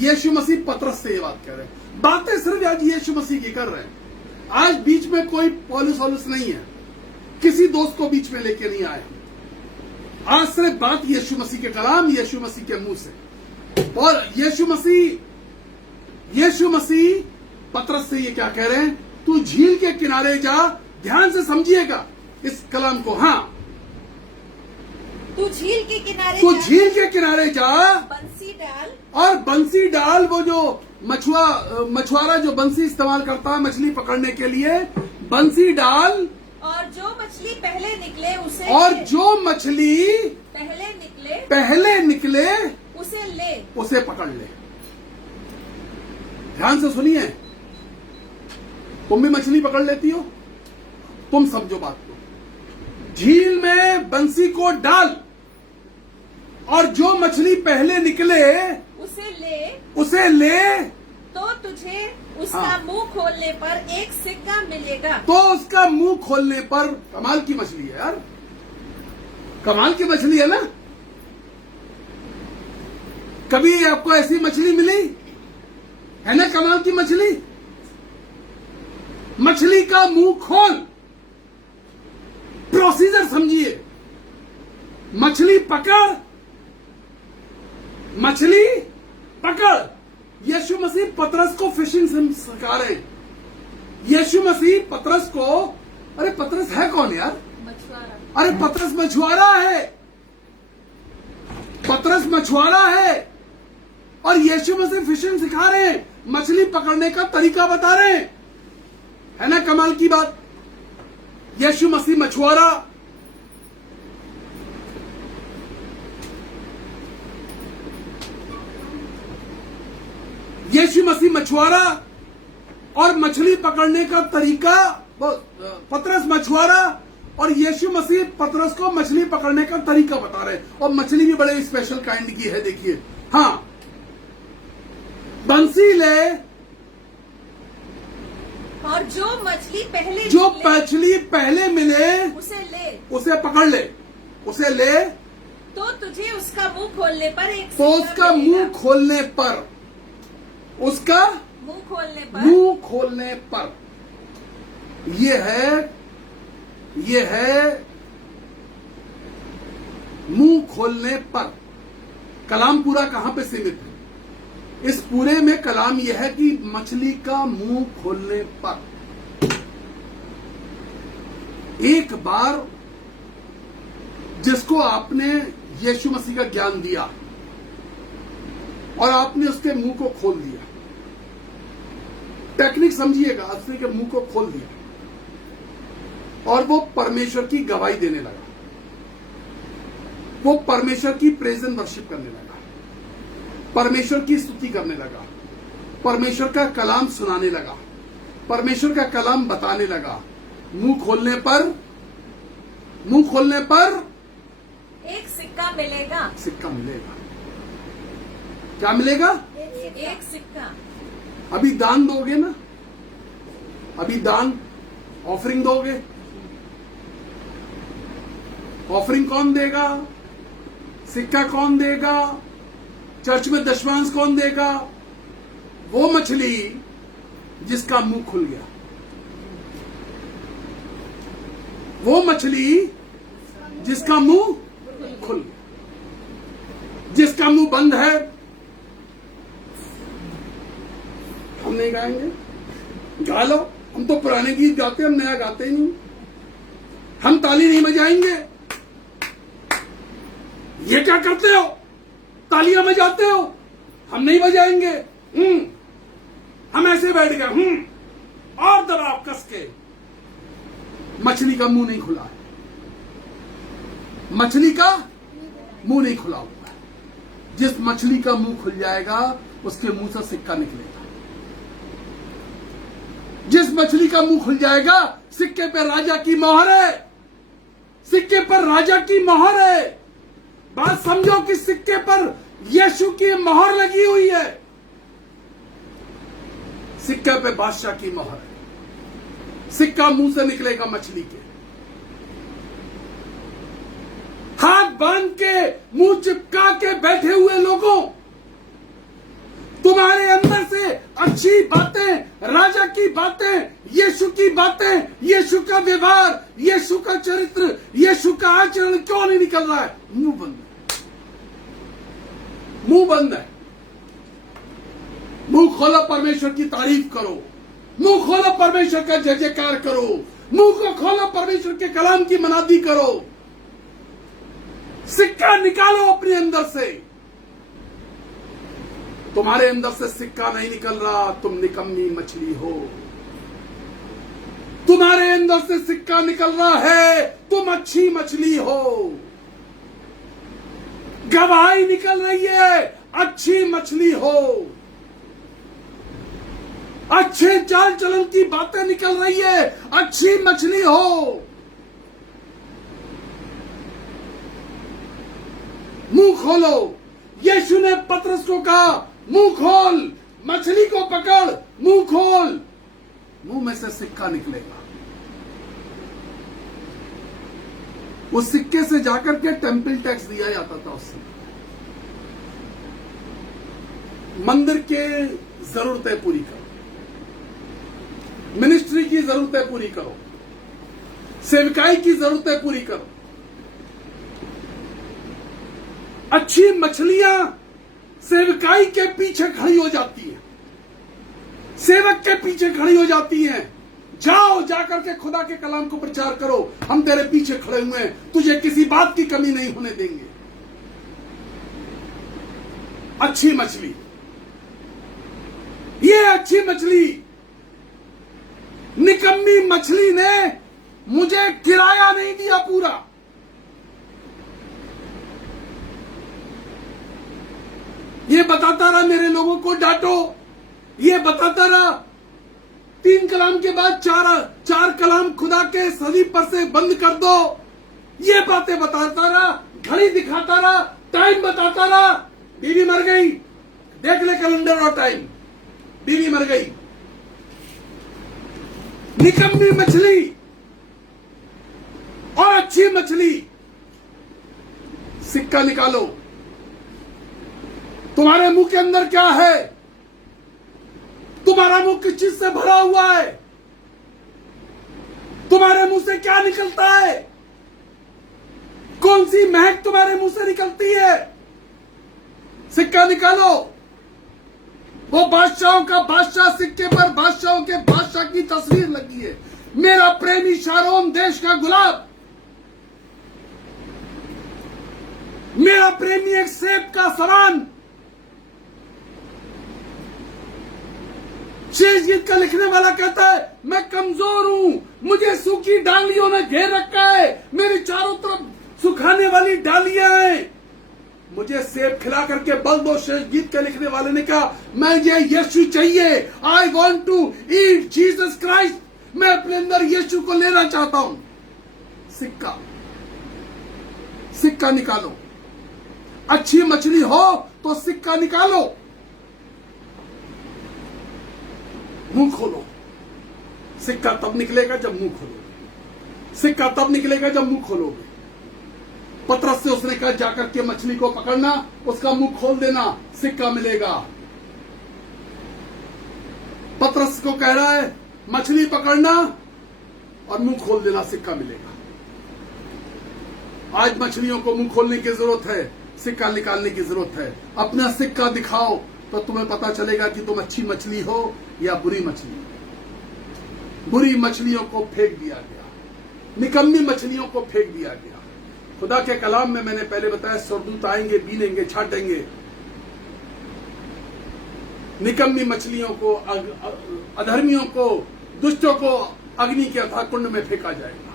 यीशु मसीह पतरस से ये बात कह रहे हैं। बातें सिर्फ आज यीशु मसीह की कर रहे हैं। आज बीच में कोई पौलुस नहीं है, किसी दोस्त को बीच में लेके नहीं आए। आज सिर्फ बात यीशु मसीह के कलाम, यीशु मसीह के मुंह से। और यीशु मसीह पतरस से ये क्या कह रहे हैं? तू झील के किनारे जा। ध्यान से समझिएगा इस कलाम को। हाँ, तू झील के किनारे तू जा, झील के किनारे जा, बंसी डाल और बंसी डाल। वो जो मछुआरा जो बंसी इस्तेमाल करता है मछली पकड़ने के लिए, बंसी डाल। और जो मछली पहले निकले उसे और ले। जो मछली पहले निकले उसे ले, उसे पकड़ ले। ध्यान से सुनिए, तुम भी मछली पकड़ लेती हो, तुम समझो बात को। झील में बंसी को डाल और जो मछली पहले निकले उसे ले। तो तुझे उसका हाँ। मुंह खोलने पर एक सिक्का मिलेगा। तो उसका मुंह खोलने पर, कमाल की मछली है यार, कमाल की मछली है ना। कभी आपको ऐसी मछली मिली है ना? कमाल की मछली। मछली का मुंह खोल, प्रोसीजर समझिए। मछली पकड़, मछली पकड़। यीशु मसीह पतरस को फिशिंग सिखा रहे हैं। यीशु मसीह पतरस को, अरे पतरस है कौन यार? मछुआरा। अरे पतरस मछुआरा है, पतरस मछुआरा है। और यीशु मसीह फिशिंग सिखा रहे हैं, मछली पकड़ने का तरीका बता रहे हैं। है ना कमाल की बात? यीशु मसीह मछुआरा, यीशु मसीह मछुआरा और मछली पकड़ने का तरीका। पतरस मछुआरा और यीशु मसीह पतरस को मछली पकड़ने का तरीका बता रहे हैं। और मछली भी बड़े स्पेशल काइंड की है। देखिए, हाँ, बंसी ले और जो मछली पहले मिले उसे ले, उसे पकड़ ले, उसे ले तो तुझे उसका मुंह खोलने पर एक तो सिक्का उसका मिलेगा। मुंह खोलने पर, उसका मुंह खोलने पर मुंह खोलने पर, ये है मुंह खोलने पर। कलाम पूरा कहां पे सीमित है? इस पूरे में कलाम यह है कि मछली का मुंह खोलने पर। एक बार जिसको आपने यीशु मसीह का ज्ञान दिया और आपने उसके मुंह को खोल दिया, टेक्निक समझिएगा, असली के मुंह को खोल दिया और वो परमेश्वर की गवाही देने लगा, वो परमेश्वर की प्रेज एंड वर्शिप करने लगा, परमेश्वर की स्तुति करने लगा, परमेश्वर का कलाम सुनाने लगा, परमेश्वर का कलाम बताने लगा। मुंह खोलने पर एक सिक्का मिलेगा। सिक्का मिलेगा। क्या मिलेगा? एक सिक्का। अभी दान दोगे ना, अभी दान ऑफरिंग दोगे, ऑफरिंग कौन देगा? सिक्का कौन देगा? चर्च में दशमांश कौन देगा? वो मछली जिसका मुंह खुल गया, वो मछली जिसका मुंह खुल गया। जिसका मुंह बंद है हम नहीं गाएंगे, गा लो, हम तो पुराने गीत गाते, हम नया गाते ही नहीं। हम ताली नहीं बजाएंगे। ये क्या करते हो? तालियां बजाते हो, हम नहीं बजाएंगे। हम ऐसे बैठ गए, और दबाव कस के। मछली का मुंह नहीं खुला है, मछली का मुंह नहीं खुला हुआ है। जिस मछली का मुंह खुल जाएगा उसके मुंह से सिक्का निकलेगा। जिस मछली का मुंह खुल जाएगा, सिक्के पर राजा की मोहर है, सिक्के पर राजा की मोहर है। बात समझो कि सिक्के पर यीशु की मोहर लगी हुई है, सिक्के पे बादशाह की मोहर है। सिक्का मुंह से निकलेगा मछली के। हाथ बांध के, मुंह चिपका के बैठे हुए लोगों, तुम्हारे अंदर से अच्छी बातें, राजा की बातें, यीशु की बातें, यीशु का व्यवहार, यीशु का चरित्र, यीशु का आचरण क्यों नहीं निकल रहा है? मुंह बंद है, मुंह बंद है। मुंह खोलो, परमेश्वर की तारीफ करो। मुंह खोलो, परमेश्वर का जय जयकार करो। मुंह को खोलो, परमेश्वर के कलाम की मनादी करो। सिक्का निकालो अपने अंदर से। तुम्हारे अंदर से सिक्का नहीं निकल रहा, तुम निकम्मी मछली हो। तुम्हारे अंदर से सिक्का निकल रहा है, तुम अच्छी मछली हो। गवाही निकल रही है, अच्छी मछली हो। अच्छे चाल चलन की बातें निकल रही है, अच्छी मछली हो। मुंह खोलो। यीशु ने पतरस को कहा, मुंह खोल, मछली को पकड़, मुंह खोल। मुंह में से सिक्का निकलेगा। उस सिक्के से जाकर के टेंपल टैक्स दिया जाता था उस समय। मंदिर के जरूरतें पूरी करो, मिनिस्ट्री की जरूरतें पूरी करो, सेवकाई की जरूरतें पूरी करो। अच्छी मछलियां सेवकाई के पीछे खड़ी हो जाती हैं, सेवक के पीछे खड़ी हो जाती हैं। जाओ, जाकर के खुदा के कलाम को प्रचार करो, हम तेरे पीछे खड़े हुए हैं, तुझे किसी बात की कमी नहीं होने देंगे। अच्छी मछली, ये अच्छी मछली। निकम्मी मछली ने मुझे किराया नहीं दिया पूरा। ये बताता रहा मेरे लोगों को डांटो, ये बताता रहा 3 कलाम के बाद 4 कलाम खुदा के सलीब पर से बंद कर दो। ये बातें बताता रहा, घड़ी दिखाता रहा, टाइम बताता रहा। बीवी मर गई, देख ले कैलेंडर और टाइम, बीवी मर गई। निकम्मी मछली और अच्छी मछली सिक्का निकालो। तुम्हारे मुंह के अंदर क्या है? तुम्हारा मुंह किस चीज से भरा हुआ है? तुम्हारे मुंह से क्या निकलता है? कौन सी महक तुम्हारे मुंह से निकलती है? सिक्का निकालो। वो बादशाहों का बादशाह सिक्के पर बादशाहों के बादशाह की तस्वीर लगी है। मेरा प्रेमी शारोन देश का गुलाब, मेरा प्रेमी एक सेब का समान। शेष गीत का लिखने वाला कहता है, मैं कमजोर हूं, मुझे सूखी डालियों ने घेर रखा है, मेरे चारों तरफ सुखाने वाली डालियां हैं, मुझे सेब खिला करके बल दो। शेष गीत के लिखने वाले ने कहा, मैं ये यीशु चाहिए, I want to eat Jesus Christ, मैं अपने अंदर यीशु को लेना चाहता हूं। सिक्का, सिक्का निकालो। अच्छी मछली हो तो सिक्का निकालो। मुंह खोलो। सिक्का तब निकलेगा जब मुंह खोलोगे। सिक्का तब निकलेगा जब मुंह खोलोगे। पतरस से उसने कहा, जाकर के मछली को पकड़ना, उसका मुंह खोल देना, सिक्का मिलेगा। पतरस को कह रहा है, मछली पकड़ना और मुंह खोल देना, सिक्का मिलेगा। आज मछलियों को मुंह खोलने की जरूरत है, सिक्का निकालने की जरूरत है। अपना सिक्का दिखाओ तो तुम्हें पता चलेगा कि तुम अच्छी मछली हो या बुरी मछली। बुरी मछलियों को फेंक दिया गया, निकम्मी मछलियों को फेंक दिया गया। खुदा के कलाम में मैंने पहले बताया, स्वर्गदूत आएंगे, बीनेंगे, छाटेंगे। निकम्मी मछलियों को, अधर्मियों को, दुष्टों को अग्नि के अथाह कुंड में फेंका जाएगा।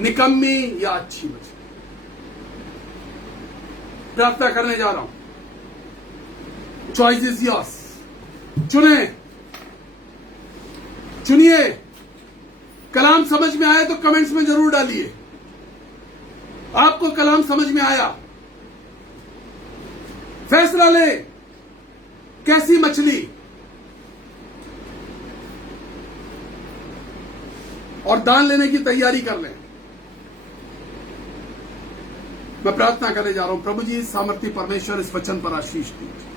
निकम्मी या अच्छी मछली। प्रार्थना करने जा रहा हूं। Choice is yours. चुने, चुनिए। कलाम समझ में आए तो कमेंट्स में जरूर डालिए। आपको कलाम समझ में आया? फैसला ले, कैसी मछली, और दान लेने की तैयारी कर लें। मैं प्रार्थना करने जा रहा हूं। प्रभु जी, सामर्थी परमेश्वर, इस वचन पर आशीष दीजिए,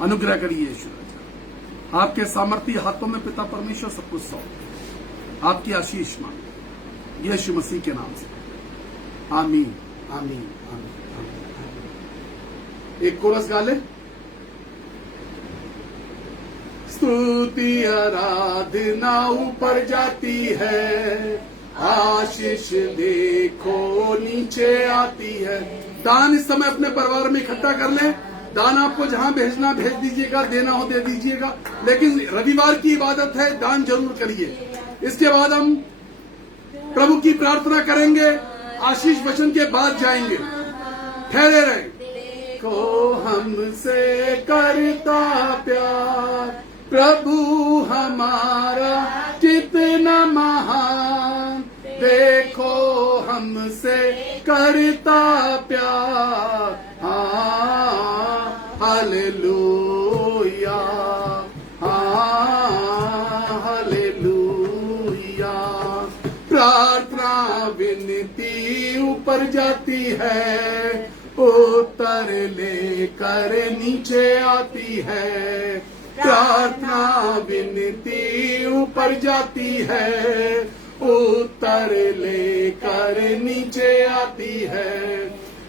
अनुग्रह करिए यीशु राजा। आपके सामर्थी हाथों में पिता परमेश्वर सब कुछ सौंप, आपकी आशीष मांग यीशु मसीह के नाम से, आमीन, आमीन, आमीन, आमीन। एक कोरस गा ले। स्तुति आराधना ऊपर जाती है, आशीष देखो नीचे आती है। दान इस समय अपने परिवार में इकट्ठा कर ले। दान आपको जहां भेजना भेज दीजिएगा, देना हो दे दीजिएगा, लेकिन रविवार की इबादत है, दान जरूर करिए। इसके बाद हम प्रभु की प्रार्थना करेंगे, आशीष वचन के बाद जाएंगे। ठहरे रहे। को हमसे करता प्यार प्रभु हमारा कितना महान, देखो हमसे करता प्यार। हाँ, हालेलुया, हाँ, हालेलुया। प्रार्थना विनती ऊपर जाती है, उत्तर लेकर नीचे आती है। प्रार्थना विनती ऊपर जाती है, उत्तर लेकर नीचे आती है।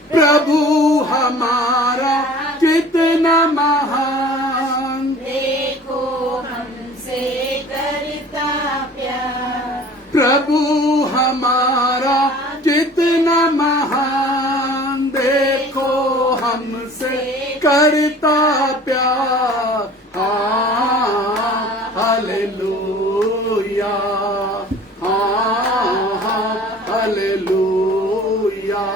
प्रभु हमारा कितना महान, देखो हमसे करता प्यार। प्रभु हमारा कितना महान, देखो हमसे करता प्यार। हाँ, हालेलुया, हाँ, हालेलुया।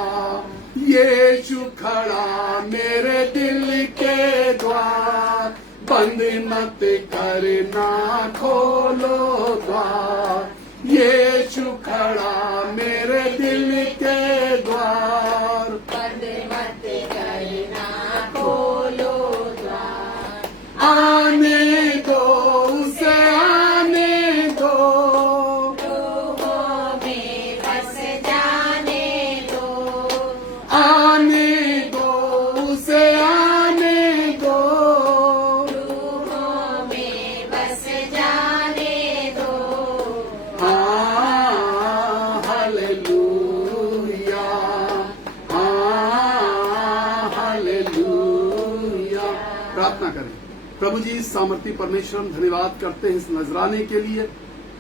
यीशु खड़ा मेरे दिल के द्वार, बंद मत करना, खोलो द्वार। यीशु खड़ा मेरे दिल के द्वार, बंद मत करना, खोलो द्वार। आने दो उसे, आने दो, रूहों में बस जाने प्रार्थना करें। प्रभु जी, इस सामर्थी परमेश्वर हम धन्यवाद करते हैं इस नजराने के लिए,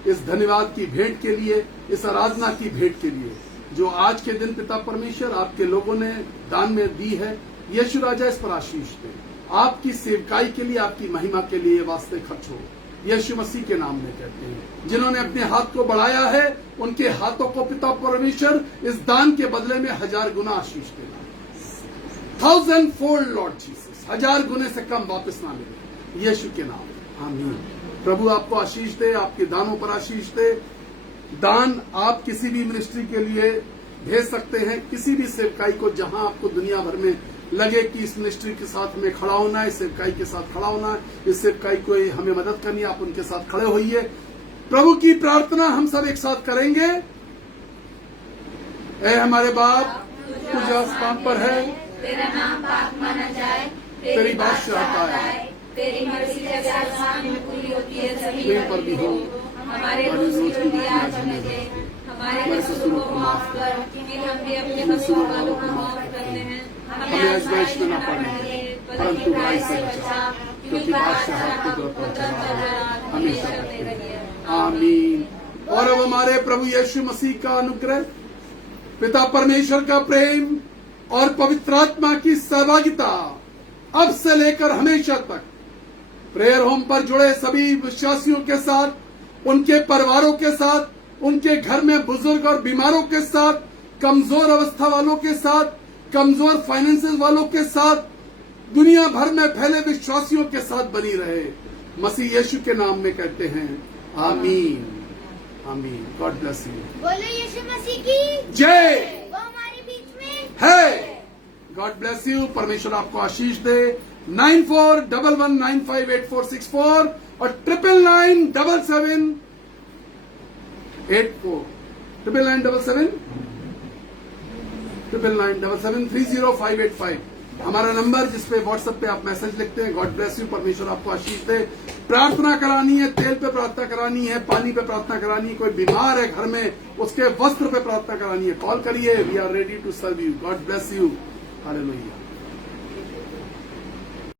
इस धन्यवाद की भेंट के लिए, इस आराधना की भेंट के लिए जो आज के दिन पिता परमेश्वर आपके लोगों ने दान में दी है। यीशु राजा, इस पर आशीष दे, आपकी सेवकाई के लिए, आपकी महिमा के लिए वास्ते खर्च हो। यीशु मसीह के नाम में कहते हैं। जिन्होंने अपने हाथ को बढ़ाया है उनके हाथों को पिता परमेश्वर इस दान के बदले में 1000 गुना आशीष देना, 1000-fold लॉर्ड जीसस, 1000 गुने से कम वापस ना मिले यीशु के नाम में। आमीन। प्रभु आपको आशीष दे, आपके दानों पर आशीष दे। दान आप किसी भी मिनिस्ट्री के लिए भेज सकते हैं, किसी भी सेवकाई को, जहां आपको दुनिया भर में लगे कि इस मिनिस्ट्री के साथ हमें खड़ा होना है, इस सेवकाई के साथ खड़ा होना है, इस सेवकाई को हमें मदद करनी है, आप उनके साथ खड़े होइए। प्रभु की प्रार्थना हम सब एक साथ करेंगे। ऐ हमारे बाप तुझ आसमान पर है, तेरा नाम पाक माना जाए, तेरी बादशाह आए, तेरी मर्जी जैसे आसमान में पूरी होती है जमीन पर भी हो। हमारे रोज की रोटी आज हमें दे, हमारे कसूरों को माफ कर, कि हम भी अपने कसूर वालों को माफ करते हैं। हमें आजमाइश में न पड़े, परंतु बुराई से बचा, क्योंकि बादशाह कुदरत और जलाल हमेशा रहे। आमीन। और अब हमारे प्रभु यीशु मसीह का अनुग्रह, पिता परमेश्वर का प्रेम और पवित्र आत्मा की सहभागिता अब से लेकर हमेशा तक प्रेयर होम पर जुड़े सभी विश्वासियों के साथ, उनके परिवारों के साथ, उनके घर में बुजुर्ग और बीमारों के साथ, कमजोर अवस्था वालों के साथ, कमजोर फाइनेंसेस वालों के साथ, दुनिया भर में फैले विश्वासियों के साथ बनी रहे। मसीह यीशु के नाम में कहते हैं आमीन। आमीन। God bless you. बोलो यीशु मसीह की जय। वो हमारे बीच में है। God bless you. परमेश्वर आपको आशीष दे। 9411958464 और 9997784997 30585 हमारा नंबर, जिसपे व्हाट्सएप पे आप मैसेज लिखते हैं। God bless you. परमेश्वर आपको आशीष दे। प्रार्थना करानी है, तेल पे प्रार्थना करानी है, पानी पे प्रार्थना करानी है, कोई बीमार है घर में, उसके वस्त्र पे प्रार्थना करानी है, कॉल करिए। We are ready to serve you. God bless you. Hallelujah.